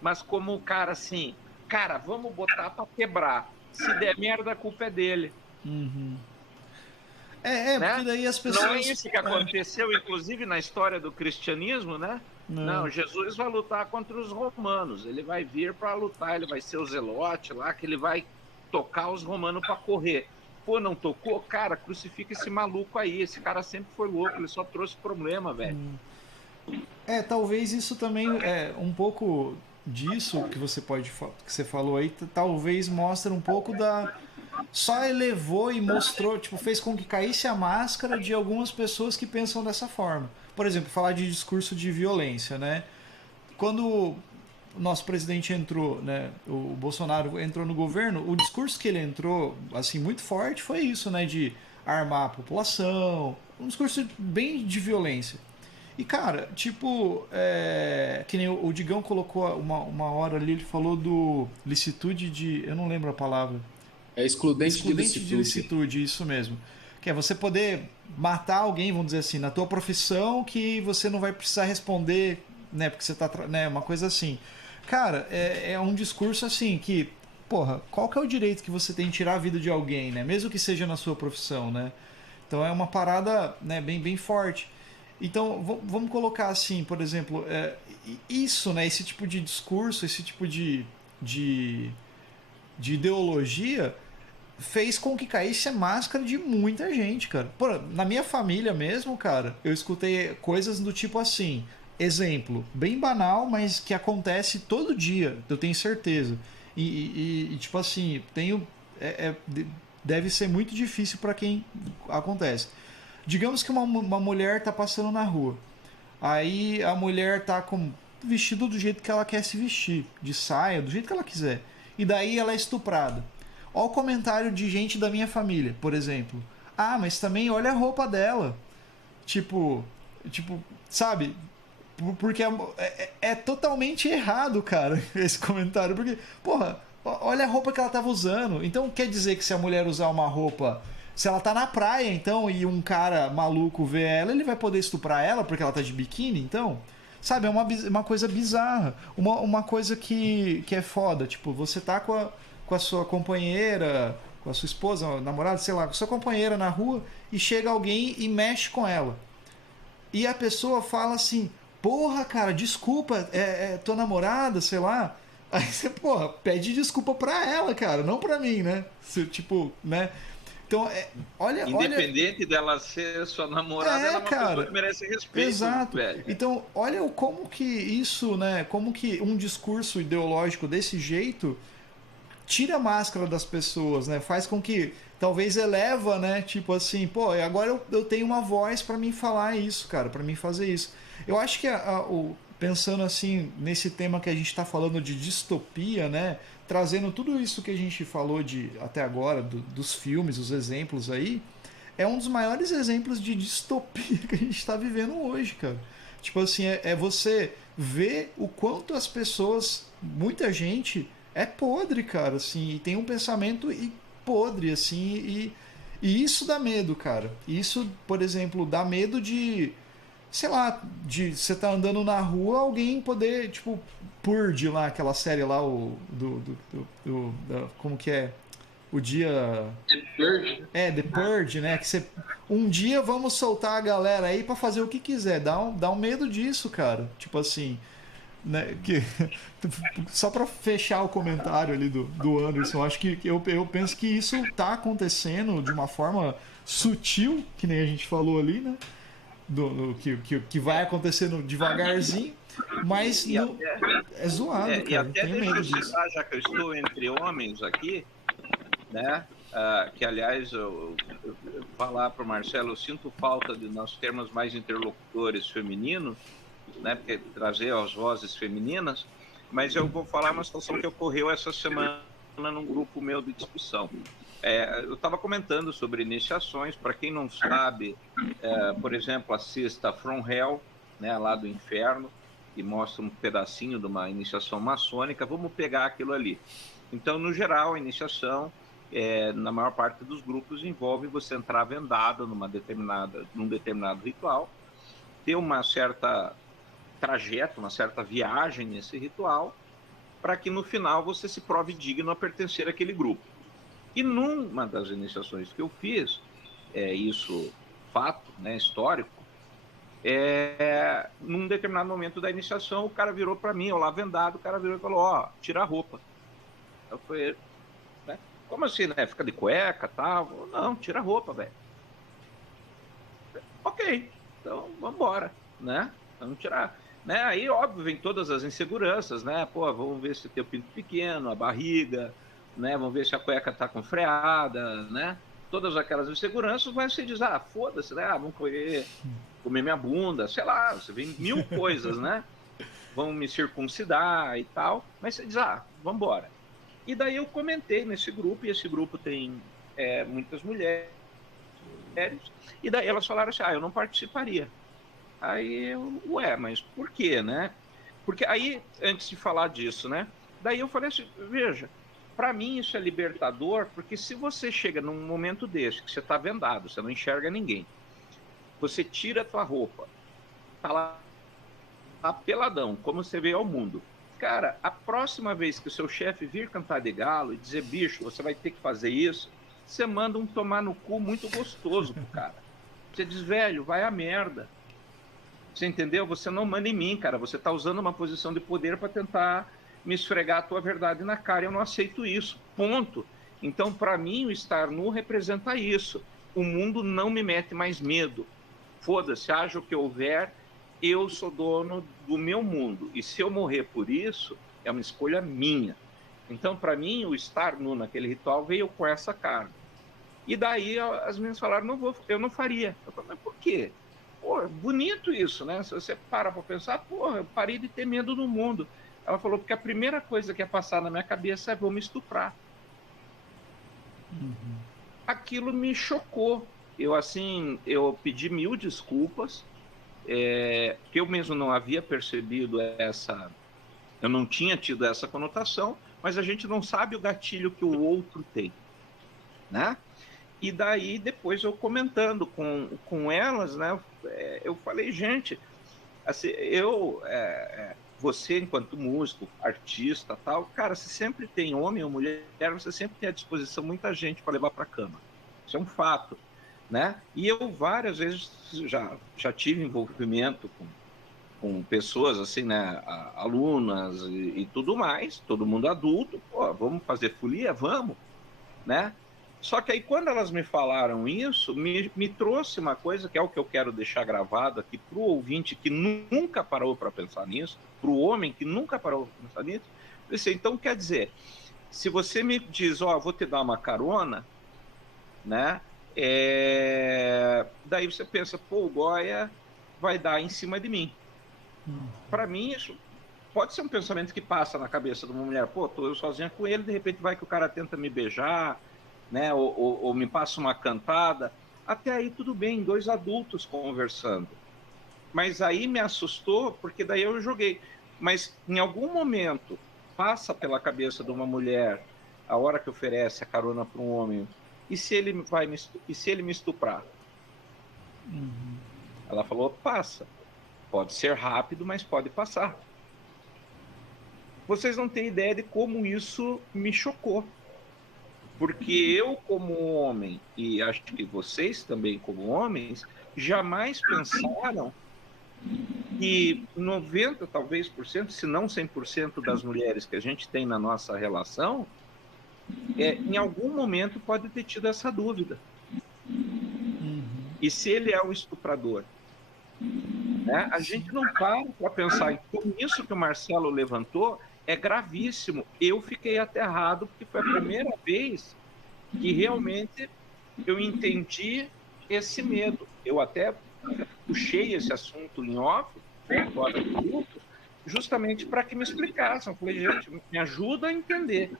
mas como o cara assim, cara, vamos botar para quebrar. Se der merda, a culpa é dele. Uhum. Né? Porque daí as pessoas... Não é isso que aconteceu, inclusive, na história do cristianismo, né? Não, Jesus vai lutar contra os romanos. Ele vai vir para lutar, ele vai ser o zelote lá, que ele vai tocar os romanos para correr. Pô, não tocou? Cara, crucifica esse maluco aí. Esse cara sempre foi louco, ele só trouxe problema, velho. Talvez isso também um pouco disso que você falou aí, talvez mostre um pouco da... Só elevou e mostrou, tipo, fez com que caísse a máscara de algumas pessoas que pensam dessa forma. Por exemplo, falar de discurso de violência, né? Quando o nosso presidente entrou, né, o Bolsonaro entrou no governo, o discurso que ele entrou, assim, muito forte foi isso, né, de armar a população, um discurso bem de violência. E, cara, tipo, que nem o Digão colocou uma hora ali, ele falou do licitude de... Eu não lembro a palavra. Excludente de licitude, isso mesmo. Que é você poder matar alguém, vamos dizer assim, na tua profissão, que você não vai precisar responder, né, porque você tá... né, uma coisa assim. Cara, é um discurso assim que... Porra, qual que é o direito que você tem de tirar a vida de alguém, né? Mesmo que seja na sua profissão, né? Então é uma parada, né, bem, bem forte. Então, vamos colocar assim, por exemplo, isso, né, esse tipo de discurso, esse tipo de ideologia fez com que caísse a máscara de muita gente, cara. Pô, na minha família mesmo, cara, eu escutei coisas do tipo assim, exemplo, bem banal, mas que acontece todo dia, eu tenho certeza. E tipo assim, deve ser muito difícil para quem acontece. Digamos que uma mulher tá passando na rua. Aí a mulher tá com vestido do jeito que ela quer se vestir, de saia, do jeito que ela quiser. E daí ela é estuprada. Olha o comentário de gente da minha família, por exemplo. Mas também olha a roupa dela. Tipo, sabe? Porque é totalmente errado, cara, esse comentário. Porque, porra, olha a roupa que ela tava usando. Então quer dizer que se a mulher usar uma roupa... Se ela tá na praia, então, e um cara maluco vê ela, ele vai poder estuprar ela porque ela tá de biquíni, então... Sabe, é uma coisa bizarra. Uma coisa que é foda. Tipo, você tá com a sua companheira, com a sua esposa, namorada, sei lá, com a sua companheira na rua, e chega alguém e mexe com ela. E a pessoa fala assim, porra, cara, desculpa, tua namorada, sei lá. Aí você, porra, pede desculpa pra ela, cara, não pra mim, né? Você, tipo, né? Então, olha... Independente dela ser sua namorada, ela é uma pessoa que merece respeito. Exato. Velho. Então, olha como que isso, né? Como que um discurso ideológico desse jeito tira a máscara das pessoas, né? Faz com que talvez eleva, né? Tipo assim, pô, agora eu tenho uma voz para mim falar isso, cara, para mim fazer isso. Eu acho que pensando assim nesse tema que a gente está falando de distopia, né? Trazendo tudo isso que a gente falou até agora dos filmes, os exemplos aí, é um dos maiores exemplos de distopia que a gente está vivendo hoje, cara. Tipo assim, é você ver o quanto as pessoas, muita gente é podre, cara, assim, e tem um pensamento podre, assim, e isso dá medo, cara. Isso, por exemplo, dá medo de, sei lá, de você tá andando na rua, alguém poder, tipo, Purge lá, aquela série lá, como que é? O dia... The Purge. The Purge, né? Que você... Um dia vamos soltar a galera aí pra fazer o que quiser. Dá um medo disso, cara. Tipo assim, né? Só pra fechar o comentário ali do Anderson, acho que eu penso que isso tá acontecendo de uma forma sutil, que nem a gente falou ali, né? Que vai acontecendo devagarzinho, mas é zoado, cara. E até tenho medo disso. Citar, já que eu estou entre homens aqui, né? Que aliás eu falar para o Marcelo, eu sinto falta de nós termos mais interlocutores femininos, né? Porque trazer as vozes femininas, mas eu vou falar uma situação que ocorreu essa semana num grupo meu de discussão. Eu estava comentando sobre iniciações. Para quem não sabe, por exemplo, assista From Hell, né, lá do inferno, e mostra um pedacinho de uma iniciação maçônica. Vamos pegar aquilo ali. Então, no geral, a iniciação, na maior parte dos grupos, envolve você entrar vendado num determinado ritual, ter uma certa trajeto, uma certa viagem nesse ritual, para que no final você se prove digno a pertencer àquele grupo. E numa das iniciações que eu fiz, isso fato, né, histórico, num determinado momento da iniciação, o cara virou para mim, eu lá vendado, o cara virou e falou, tira a roupa. Eu falei, né, como assim, né? Fica de cueca, tal? Não, tira a roupa, velho. Ok, então vamos embora, né? Vamos tirar. Né? Aí, óbvio, vem todas as inseguranças, né? Pô, vamos ver se tem o pinto pequeno, a barriga, né? Vamos ver se a cueca tá com freada, né? Todas aquelas inseguranças, mas você diz, foda-se, né? Vamos comer minha bunda, sei lá, você vê mil coisas, né? Vão me circuncidar e tal, mas você diz, vamos embora. E daí eu comentei nesse grupo, e esse grupo tem muitas mulheres, e daí elas falaram assim, eu não participaria. Aí eu, mas por quê, né? Porque aí, antes de falar disso, né? Daí eu falei assim, veja, para mim isso é libertador, porque se você chega num momento desse, que você está vendado, você não enxerga ninguém, você tira a tua roupa, tá lá peladão, como você veio ao mundo. Cara, a próxima vez que o seu chefe vir cantar de galo e dizer, bicho, você vai ter que fazer isso, você manda um tomar no cu muito gostoso pro cara. Você diz, velho, vai a merda. Você entendeu? Você não manda em mim, cara. Você tá usando uma posição de poder para tentar me esfregar a tua verdade na cara. Eu não aceito isso. Ponto. Então, para mim, o estar nu representa isso. O mundo não me mete mais medo. Foda-se, haja o que houver, eu sou dono do meu mundo. E se eu morrer por isso, é uma escolha minha. Então, para mim, o estar nu naquele ritual veio com essa carga. E daí as meninas falaram, eu não faria. Eu falei, mas por quê? Pô, bonito isso, né? Se você para pensar, eu parei de ter medo no mundo. Ela falou, porque a primeira coisa que ia passar na minha cabeça é, vou me estuprar. Uhum. Aquilo me chocou. Eu pedi 1000 desculpas, que eu mesmo não havia percebido eu não tinha tido essa conotação, mas a gente não sabe o gatilho que o outro tem, né? E daí, depois eu comentando com elas, né, eu falei, gente, assim, você enquanto músico, artista, tal, cara, você sempre tem homem ou mulher, você sempre tem à disposição muita gente para levar para a cama. Isso é um fato, né? E eu várias vezes já tive envolvimento com pessoas assim, né, alunas e tudo mais, todo mundo adulto, vamos fazer folia? Vamos, né? Só que aí quando elas me falaram isso, me trouxe uma coisa que é o que eu quero deixar gravado aqui para o ouvinte que nunca parou para pensar nisso, para o homem que nunca parou para pensar nisso. Eu disse, então quer dizer, Se você me diz, ó, vou te dar uma carona, né? Daí você pensa, pô, o Goya vai dar em cima de mim. Para mim, isso pode ser um pensamento que passa na cabeça de uma mulher. Pô, tô eu sozinha com ele, de repente vai que o cara tenta me beijar, né? Ou me passa uma cantada. Até aí tudo bem, 2 adultos conversando. Mas aí me assustou, porque daí eu joguei. Mas em algum momento passa pela cabeça de uma mulher, a hora que oferece a carona para um homem, e se ele me estuprar? Ela falou, passa. Pode ser rápido, mas pode passar. Vocês não têm ideia de como isso me chocou. Porque eu, como homem, e acho que vocês também, como homens, jamais pensaram que 90, talvez, por cento, se não 100% das mulheres que a gente tem na nossa relação, em algum momento pode ter tido essa dúvida. E se ele é um estuprador? Né? A gente não para pensar. Então, isso que o Marcelo levantou é gravíssimo. Eu fiquei aterrado, porque foi a primeira vez que realmente eu entendi esse medo. Eu até puxei esse assunto em off, fora do grupo, justamente para que me explicassem. Eu falei, gente, me ajuda a entender.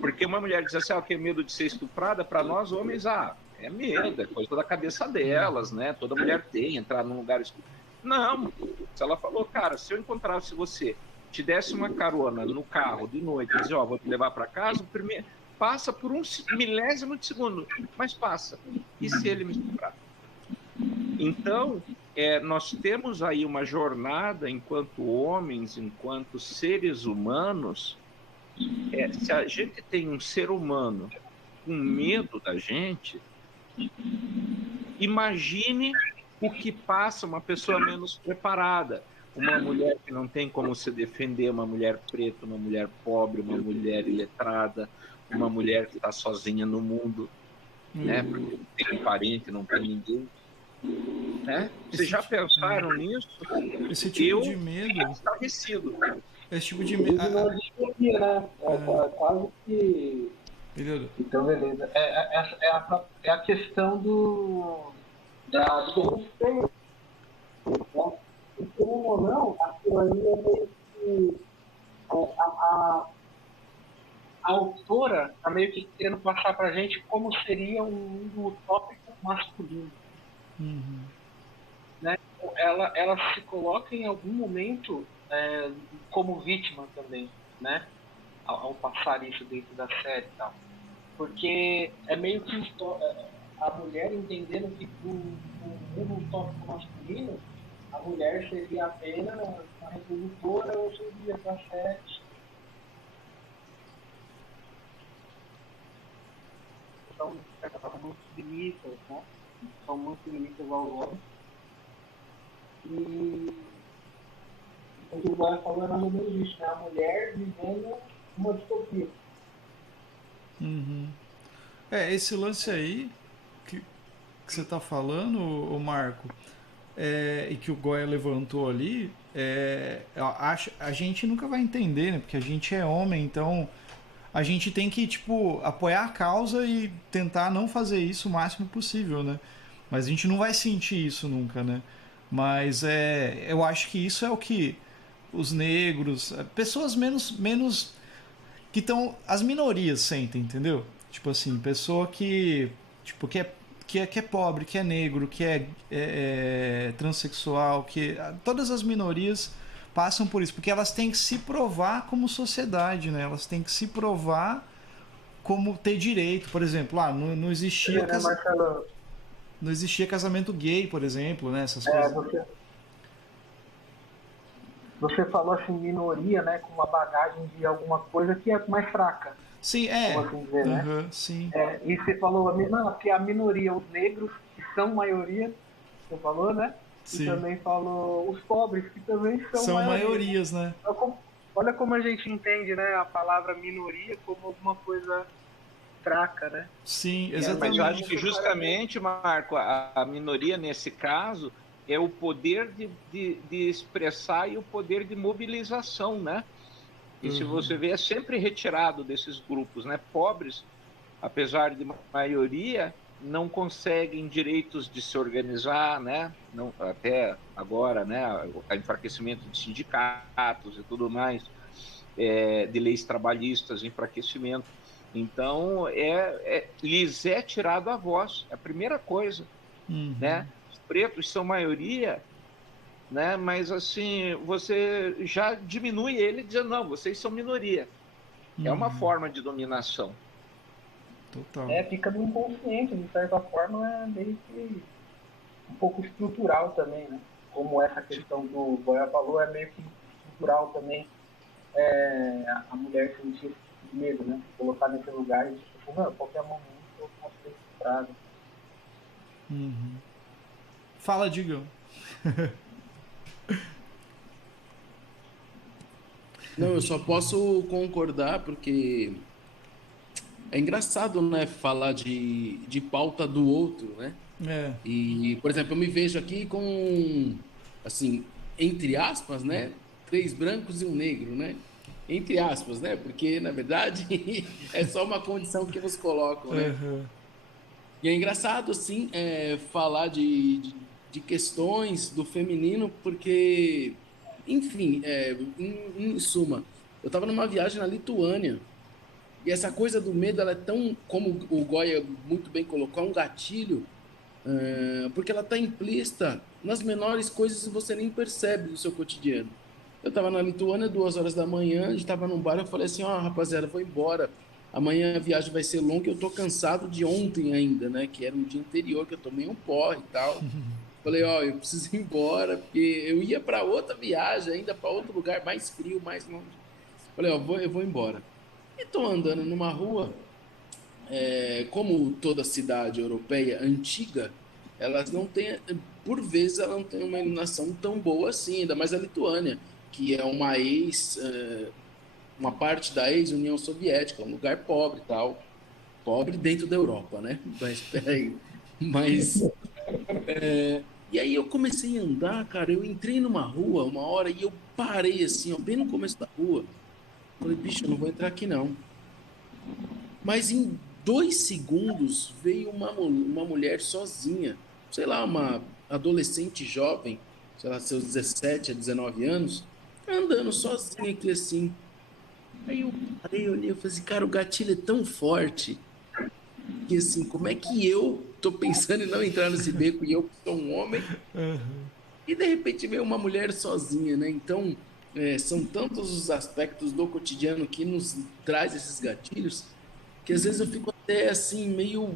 Porque uma mulher diz assim, que é medo de ser estuprada, para nós homens, é medo, é coisa da cabeça delas, né? Toda mulher tem, entrar num lugar escuro. Não, se ela falou, cara, se eu encontrasse você, te desse uma carona no carro de noite, dizer, vou te levar para casa, primeiro, passa por um milésimo de segundo, mas passa. E se ele me estuprar? Então, nós temos aí uma jornada enquanto homens, enquanto seres humanos. Se a gente tem um ser humano com medo da gente, imagine o que passa uma pessoa menos preparada. Uma mulher que não tem como se defender, uma mulher preta, uma mulher pobre, uma mulher iletrada, uma mulher que está sozinha no mundo, né? Porque não tem parente, não tem ninguém. Né? Vocês já pensaram nisso? Esse tipo de medo. Estarrecido. Esse tipo de medo. Né? Quase que. Então, beleza. É a questão do respeito. Né? Querendo ou não, aquilo ali é meio que. A autora está meio que querendo passar para a gente como seria um mundo utópico masculino. Né? Ela se coloca em algum momento como vítima também, né? Ao passar isso dentro da série e tal. Porque é meio que a mulher entendendo que no mundo utópico masculino, a mulher seria apenas uma reprodutora ou seria para sexo. São muito submissas, né? São muito submissas aos homens. E o que o Goya falou é mais ou menos isso, né? A mulher vivendo uma distopia. Esse lance aí que você está falando, o Marco, e que o Goya levantou ali, a gente nunca vai entender, né? Porque a gente é homem, então a gente tem que, tipo, apoiar a causa e tentar não fazer isso o máximo possível, né? Mas a gente não vai sentir isso nunca, né? Mas eu acho que isso é o que os negros, pessoas menos que estão, as minorias sentem, entendeu? Tipo assim, pessoa que é pobre, que é negro, que é transexual, todas as minorias passam por isso, porque elas têm que se provar como sociedade, né? Elas têm que se provar como ter direito, por exemplo, não existia não existia casamento gay, por exemplo, né? Essas coisas. Você falou assim, minoria, né? Com uma bagagem de alguma coisa que é mais fraca. Sim, como assim dizer, né? Sim. E você falou, que a minoria, os negros, que são maioria, você falou, né? Sim. E também falou os pobres, que também são maiorias, né? Olha como a gente entende, né? A palavra minoria como alguma coisa fraca, né? Sim, exatamente. Mas eu acho que justamente, Marco, a minoria nesse caso é o poder de expressar e o poder de mobilização, né? E se você vê, é sempre retirado desses grupos, né? Pobres, apesar de maioria, não conseguem direitos de se organizar, né? Não, até agora, né? O enfraquecimento de sindicatos e tudo mais, de leis trabalhistas, enfraquecimento. Então, lhes é tirado a voz, é a primeira coisa, né? Os pretos são maioria, né? Mas assim, você já diminui ele dizendo, não, vocês são minoria. É uma forma de dominação. Total. Fica no inconsciente, de certa forma, é meio que um pouco estrutural também, né? Como essa questão do Goya falou, é meio que estrutural também, a mulher sentir esse tipo de medo, né? Colocar nesse lugar e tipo, não, a qualquer momento eu posso ser estuprado. Fala, Digão. Não, eu só posso concordar porque é engraçado, né, falar de pauta do outro, né? E, por exemplo, eu me vejo aqui com, assim, entre aspas, né, 3 brancos e um negro, né? Entre aspas, né? Porque, na verdade, é só uma condição que nos colocam, né? E é engraçado, assim, falar de questões do feminino, porque, enfim, em suma, eu estava numa viagem na Lituânia, e essa coisa do medo, ela é tão, como o Goya muito bem colocou, é um gatilho, porque ela está implícita nas menores coisas que você nem percebe no seu cotidiano. Eu estava na Lituânia, 2 horas da manhã, a gente estava num bar, eu falei assim, rapaziada, vou embora. Amanhã a viagem vai ser longa e eu tô cansado de ontem ainda, né? Que era um dia anterior que eu tomei um porre e tal. Falei, eu preciso ir embora, porque eu ia para outra viagem, ainda para outro lugar mais frio, mais longe. Falei, eu vou embora. E tô andando numa rua, como toda cidade europeia antiga, elas não têm, por vezes, ela não tem uma iluminação tão boa assim, ainda mais a Lituânia, que é uma parte da ex-União Soviética, um lugar pobre e tal. Pobre dentro da Europa, né? Mas peraí. Mas. E aí eu comecei a andar, cara. Eu entrei numa rua uma hora e eu parei assim, bem no começo da rua. Falei, bicho, eu não vou entrar aqui não. Mas em 2 segundos veio uma mulher sozinha, sei lá, uma adolescente jovem, sei lá, seus 17 a 19 anos, andando sozinha aqui assim. Aí eu parei, olhei, eu falei assim, cara, o gatilho é tão forte que assim, como é que eu tô pensando em não entrar nesse beco e eu sou um homem e de repente veio uma mulher sozinha, né? Então, são tantos os aspectos do cotidiano que nos traz esses gatilhos que às vezes eu fico até assim, meio...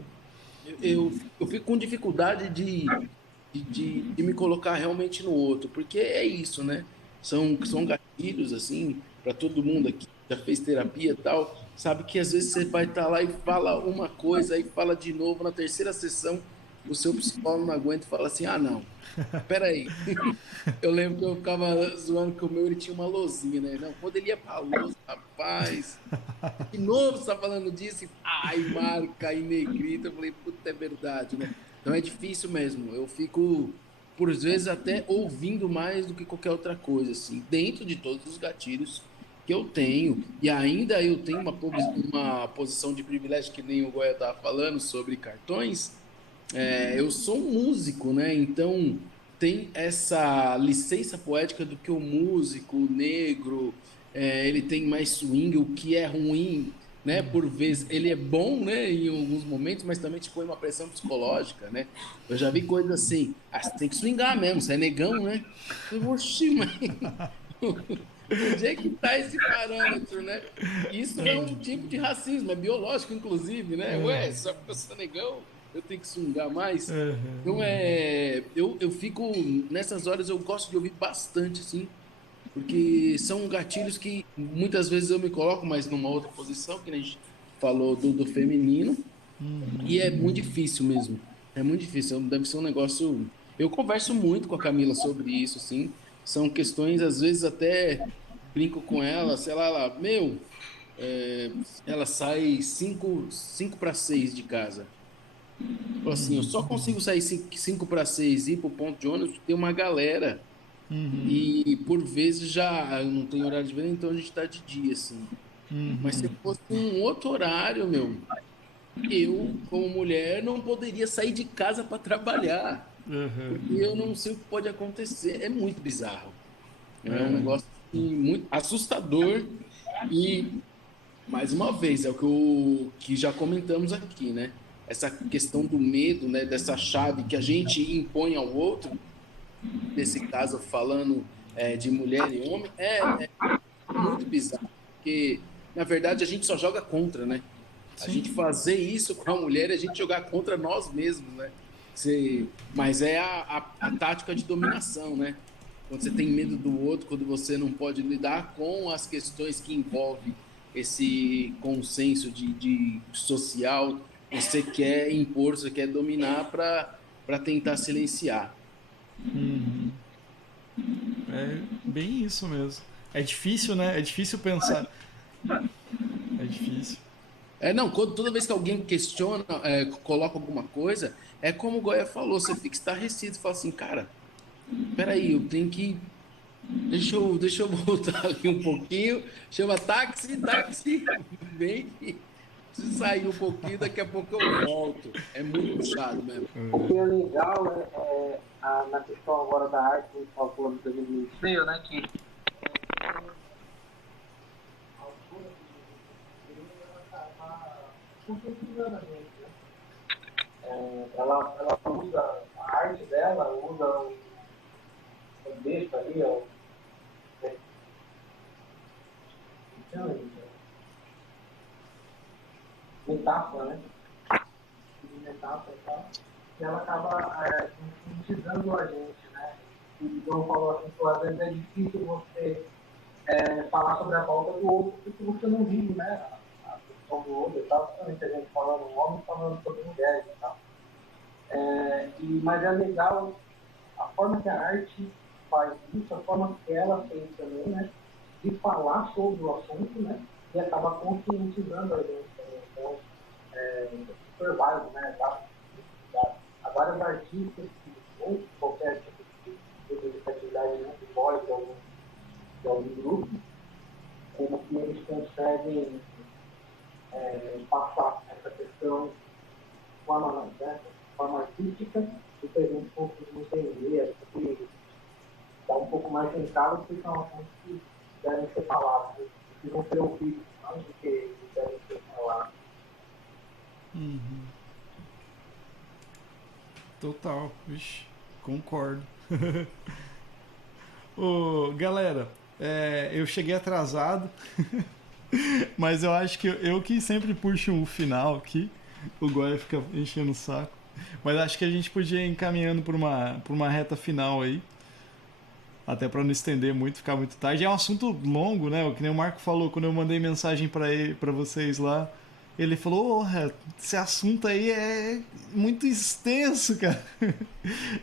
Eu fico com dificuldade de me colocar realmente no outro, porque é isso, né? São gatilhos, assim, para todo mundo aqui, já fez terapia e tal, sabe que às vezes você vai estar lá e fala uma coisa, aí fala de novo, na terceira sessão, o seu psicólogo não aguenta e fala assim, não, peraí. Eu lembro que eu ficava zoando que o meu, ele tinha uma lousinha, né? Não, quando ele ia pra lousa, rapaz, de novo você tá falando disso, marca em negrita, eu falei, puta, é verdade, né? Então é difícil mesmo, eu fico, por vezes, até ouvindo mais do que qualquer outra coisa, assim, dentro de todos os gatilhos que eu tenho, e ainda eu tenho uma posição de privilégio, que nem o Goya tava falando sobre cartões, eu sou um músico, né? Então tem essa licença poética do que o músico, o negro, ele tem mais swing, o que é ruim, né? Por vezes ele é bom, né? Em alguns momentos, mas também te põe uma pressão psicológica, né? Eu já vi coisas assim, você tem que swingar mesmo, você é negão, né? Eu, oxi, mas onde é que tá esse parâmetro, né? Isso é um tipo de racismo, é biológico, inclusive, né? Ué, só porque eu sou negão, eu tenho que swingar mais. Então, eu fico, nessas horas, eu gosto de ouvir bastante, assim, porque são gatilhos que muitas vezes eu me coloco mais numa outra posição, que a gente falou do feminino, e é muito difícil mesmo. É muito difícil, deve ser um negócio... Eu converso muito com a Camila sobre isso, assim, são questões, às vezes, até brinco com ela, sei lá, ela sai 5 para 6 de casa. Fala assim, eu só consigo sair 5 para 6 e ir pro ponto de ônibus, tem uma galera E por vezes já não tem horário de verão, então a gente tá de dia, assim. Mas se fosse um outro horário, meu, eu, como mulher, não poderia sair de casa para trabalhar. Porque eu não sei o que pode acontecer. É muito bizarro. É um negócio assim, muito assustador. E, mais uma vez, é o que já comentamos aqui, né? Essa questão do medo, né? Dessa chave que a gente impõe ao outro, nesse caso falando de mulher e homem, é muito bizarro. Porque, na verdade, a gente só joga contra, né? A gente fazer isso com a mulher é a gente jogar contra nós mesmos, né? Mas é a tática de dominação, né? Quando você tem medo do outro, quando você não pode lidar com as questões que envolvem esse consenso de social, você quer impor, você quer dominar para tentar silenciar. É bem isso mesmo. É difícil, né? É difícil pensar. É difícil. Não, toda vez que alguém questiona, coloca alguma coisa, é como o Goya falou, você fica estarrecido, fala assim, cara, peraí, eu tenho que. Deixa eu voltar aqui um pouquinho. Chama táxi, vem que preciso sair um pouquinho, daqui a pouco eu volto. É muito puxado mesmo. O que é legal na questão agora da arte, que a gente estava falando do museu, né? Que conscientizando a gente, né? Ela usa a arte dela, usa o texto ali, metáfora, né? Metáfora e tal. E ela acaba conscientizando a gente, né? E o João falou assim, que às vezes é difícil você falar sobre a pauta do outro, porque você não vive, né? A questão do outro e tal, principalmente a gente falando homem, falando sobre mulheres e tal. Mas é legal a forma que a arte faz isso, a forma que ela fez também, né? De falar sobre o assunto, né? E acaba conscientizando a gente também. Então, super válido, né? Há vários artistas que, ou qualquer tipo de atividade, né? De voz de algum grupo, como que eles conseguem passar essa questão de forma artística e que a gente consiga entender, que dá um pouco mais centrado, porque são assuntos que devem ser falados, que vão ser ouvidos, não do que devem ser falados. Total, vixe, concordo. Galera, eu cheguei atrasado, mas eu acho que eu que sempre puxo o final aqui, o Goya fica enchendo o saco, mas acho que a gente podia ir encaminhando por uma reta final aí, até para não estender muito, ficar muito tarde. É um assunto longo, né? Que nem o Marco falou, quando eu mandei mensagem para vocês lá, ele falou, esse assunto aí é muito extenso, cara.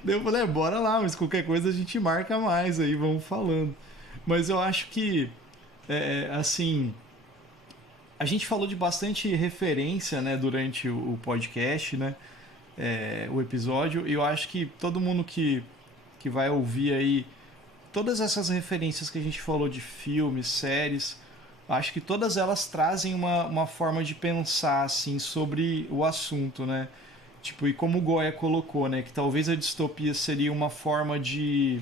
Daí eu falei, bora lá, mas qualquer coisa a gente marca mais aí, vamos falando. Mas eu acho que, assim, a gente falou de bastante referência, né, durante o podcast, né, o episódio, e eu acho que todo mundo que vai ouvir aí, todas essas referências que a gente falou de filmes, séries, acho que todas elas trazem uma forma de pensar assim sobre o assunto, né? Tipo, e como o Goya colocou, né, que talvez a distopia seria uma forma de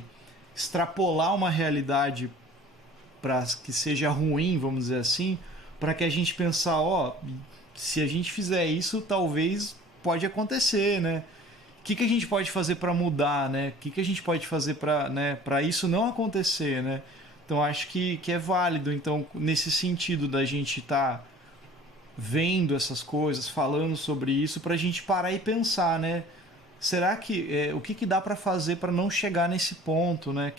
extrapolar uma realidade para que seja ruim, vamos dizer assim, para que a gente pensar, se a gente fizer isso, talvez pode acontecer, né? O que a gente pode fazer para mudar, né? O que a gente pode fazer para isso não acontecer, né? Então acho que é válido. Então, nesse sentido da gente estar vendo essas coisas, falando sobre isso, para a gente parar e pensar, né? Será que o que dá para fazer para não chegar nesse ponto, né?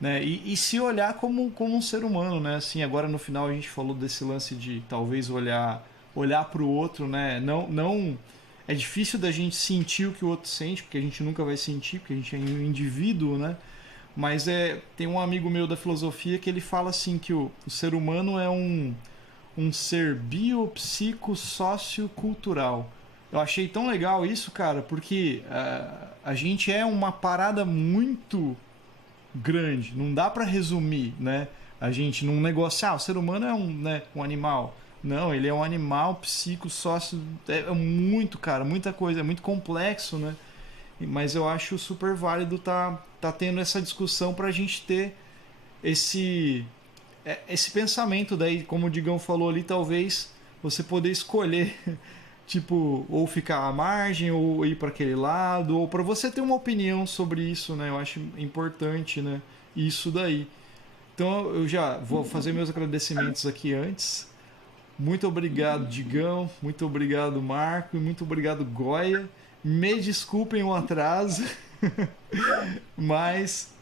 Né? E se olhar como um ser humano, né? Assim, agora no final a gente falou desse lance de talvez olhar para o outro, né? Não é difícil da gente sentir o que o outro sente, porque a gente nunca vai sentir, porque a gente é um indivíduo, né? Mas tem um amigo meu da filosofia que ele fala assim que o ser humano é um ser biopsico-sociocultural. Eu achei tão legal isso, cara, porque a gente é uma parada muito grande. Não dá para resumir, né? A gente num negócio, o ser humano é um animal. Não, ele é um animal psico, sócio, é muito, cara, muita coisa, é muito complexo, né? Mas eu acho super válido tá tendo essa discussão pra gente ter esse pensamento daí, como o Digão falou ali, talvez você poder escolher tipo, ou ficar à margem, ou ir para aquele lado, ou para você ter uma opinião sobre isso, né? Eu acho importante, né? Isso daí. Então eu já vou fazer meus agradecimentos aqui antes. Muito obrigado, Digão. Muito obrigado, Marco. E muito obrigado, Goya. Me desculpem o atraso, mas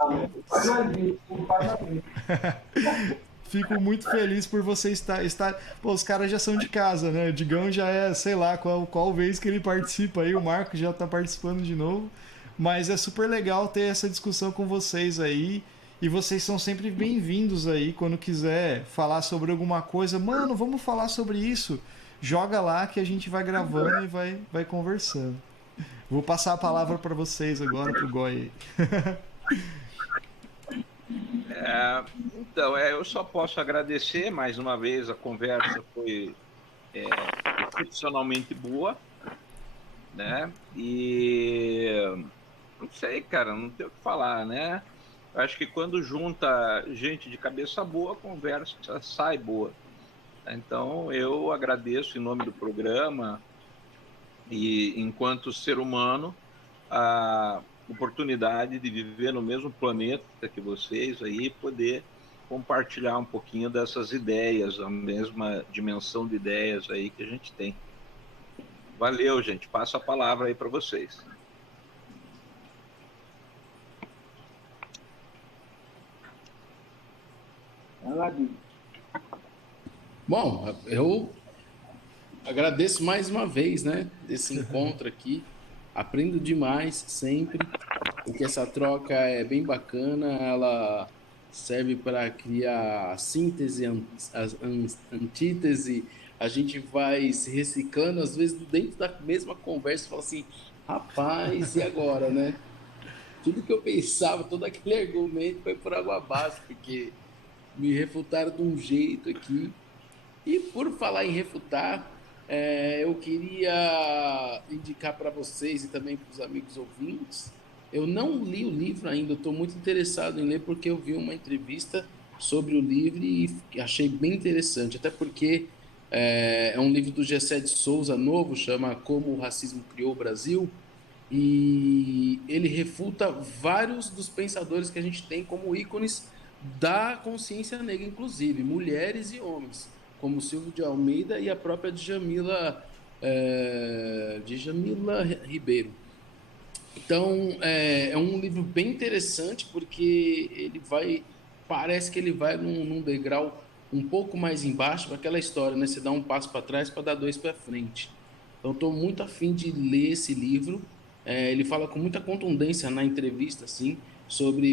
fico muito feliz por você estar. Pô, os caras já são de casa, né? O Digão já é, sei lá, qual vez que ele participa aí. O Marco já tá participando de novo. Mas é super legal ter essa discussão com vocês aí. E vocês são sempre bem-vindos aí quando quiser falar sobre alguma coisa. Mano, vamos falar sobre isso. Joga lá que a gente vai gravando e vai conversando. Vou passar a palavra para vocês agora, pro Goy. Então, eu só posso agradecer mais uma vez. A conversa foi excepcionalmente boa, né? E não sei, cara, não tem o que falar, né? Eu acho que quando junta gente de cabeça boa, a conversa sai boa. Então, eu agradeço em nome do programa e, enquanto ser humano, a oportunidade de viver no mesmo planeta que vocês aí, poder compartilhar um pouquinho dessas ideias, a mesma dimensão de ideias aí que a gente tem. Valeu, gente. Passo a palavra aí para vocês. Bom, eu agradeço mais uma vez, né, desse encontro aqui. Aprendo demais sempre, porque essa troca é bem bacana, ela serve para criar a síntese, a antítese, a gente vai se reciclando, às vezes dentro da mesma conversa, fala assim, rapaz, e agora, né? Tudo que eu pensava, todo aquele argumento foi por água abaixo, porque me refutaram de um jeito aqui. E por falar em refutar, eu queria indicar para vocês e também para os amigos ouvintes. Eu não li o livro ainda, estou muito interessado em ler porque eu vi uma entrevista sobre o livro e achei bem interessante, até porque é um livro do Gessé de Souza novo, chama Como o Racismo Criou o Brasil, e ele refuta vários dos pensadores que a gente tem como ícones da consciência negra, inclusive mulheres e homens, como Silvio de Almeida e a própria Djamila Ribeiro. Então, é um livro bem interessante porque parece que ele vai num degrau um pouco mais embaixo para aquela história, né? Você dá um passo para trás para dar dois para frente. Então, estou muito afim de ler esse livro. Ele fala com muita contundência na entrevista, assim,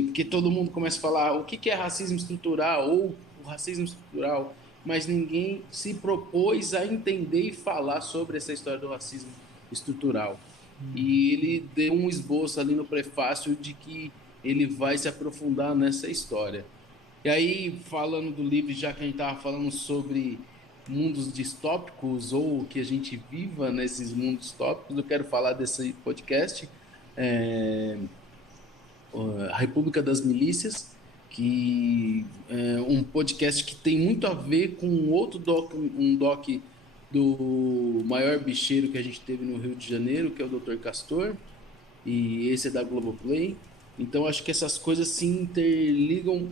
porque todo mundo começa a falar o que é racismo estrutural ou o racismo estrutural, mas ninguém se propôs a entender e falar sobre essa história do racismo estrutural. E ele deu um esboço ali no prefácio de que ele vai se aprofundar nessa história. E aí, falando do livro, já que a gente estava falando sobre mundos distópicos ou que a gente viva nesses mundos distópicos, eu quero falar desse podcast, A República das Milícias, que é um podcast que tem muito a ver com um doc do maior bicheiro que a gente teve no Rio de Janeiro, que é o Dr. Castor, e esse é da Globoplay. Então acho que essas coisas se interligam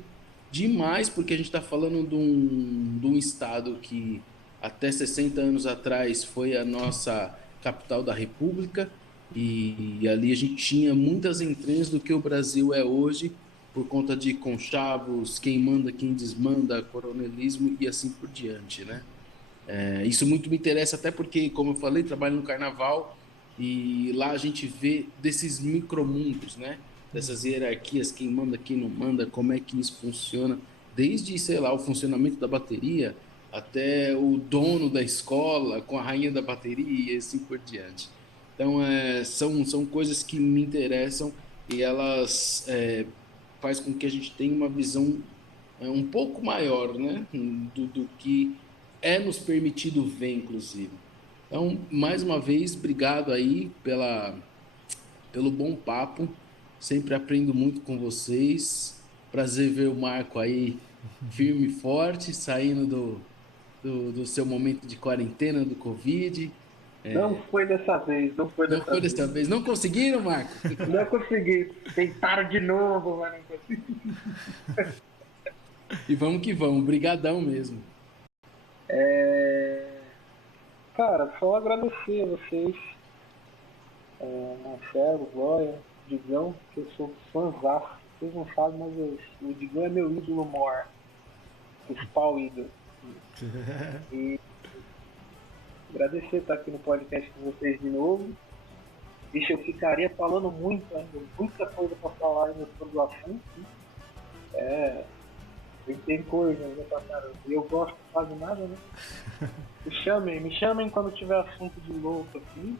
demais, porque a gente está falando de um estado que até 60 anos atrás foi a nossa capital da República, e ali a gente tinha muitas entranhas do que o Brasil é hoje, por conta de conchavos, quem manda, quem desmanda, coronelismo e assim por diante, né? Isso muito me interessa, até porque, como eu falei, trabalho no Carnaval e lá a gente vê desses micromundos, né? Dessas hierarquias, quem manda, quem não manda, como é que isso funciona, desde, sei lá, o funcionamento da bateria até o dono da escola com a rainha da bateria e assim por diante. Então, são coisas que me interessam e elas faz com que a gente tenha uma visão um pouco maior, né, do que é nos permitido ver, inclusive. Então, mais uma vez, obrigado aí pelo bom papo. Sempre aprendo muito com vocês. Prazer ver o Marco aí firme e forte, saindo do seu momento de quarentena, do Covid. Não foi dessa vez, não foi dessa vez. Não conseguiram, Marco? Não consegui. Tentaram de novo, mas não consegui. E vamos que vamos. Brigadão mesmo. Cara, só agradecer a vocês, Marcelo, Glória, Digão, que eu sou fãzaço. Vocês não sabem, mas o Digão é meu ídolo maior. Principal ídolo. E agradecer estar aqui no podcast com vocês de novo. Deixa, eu ficaria falando muito ainda, muita coisa para falar ainda sobre o assunto. Tem coisa ainda pra caramba. E eu gosto de quase nada, né? Me chamem quando tiver assunto de louco aqui.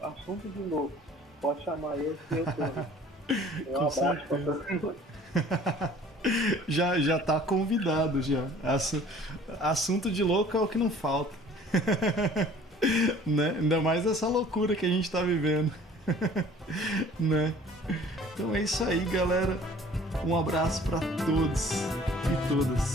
Assunto de louco. Pode chamar eu que eu tô. Um abraço pra todo mundo. Já tá convidado já. Assunto de louco é o que não falta. Né? Ainda mais essa loucura que a gente tá vivendo. Né? Então é isso aí, galera. Um abraço para todos e todas.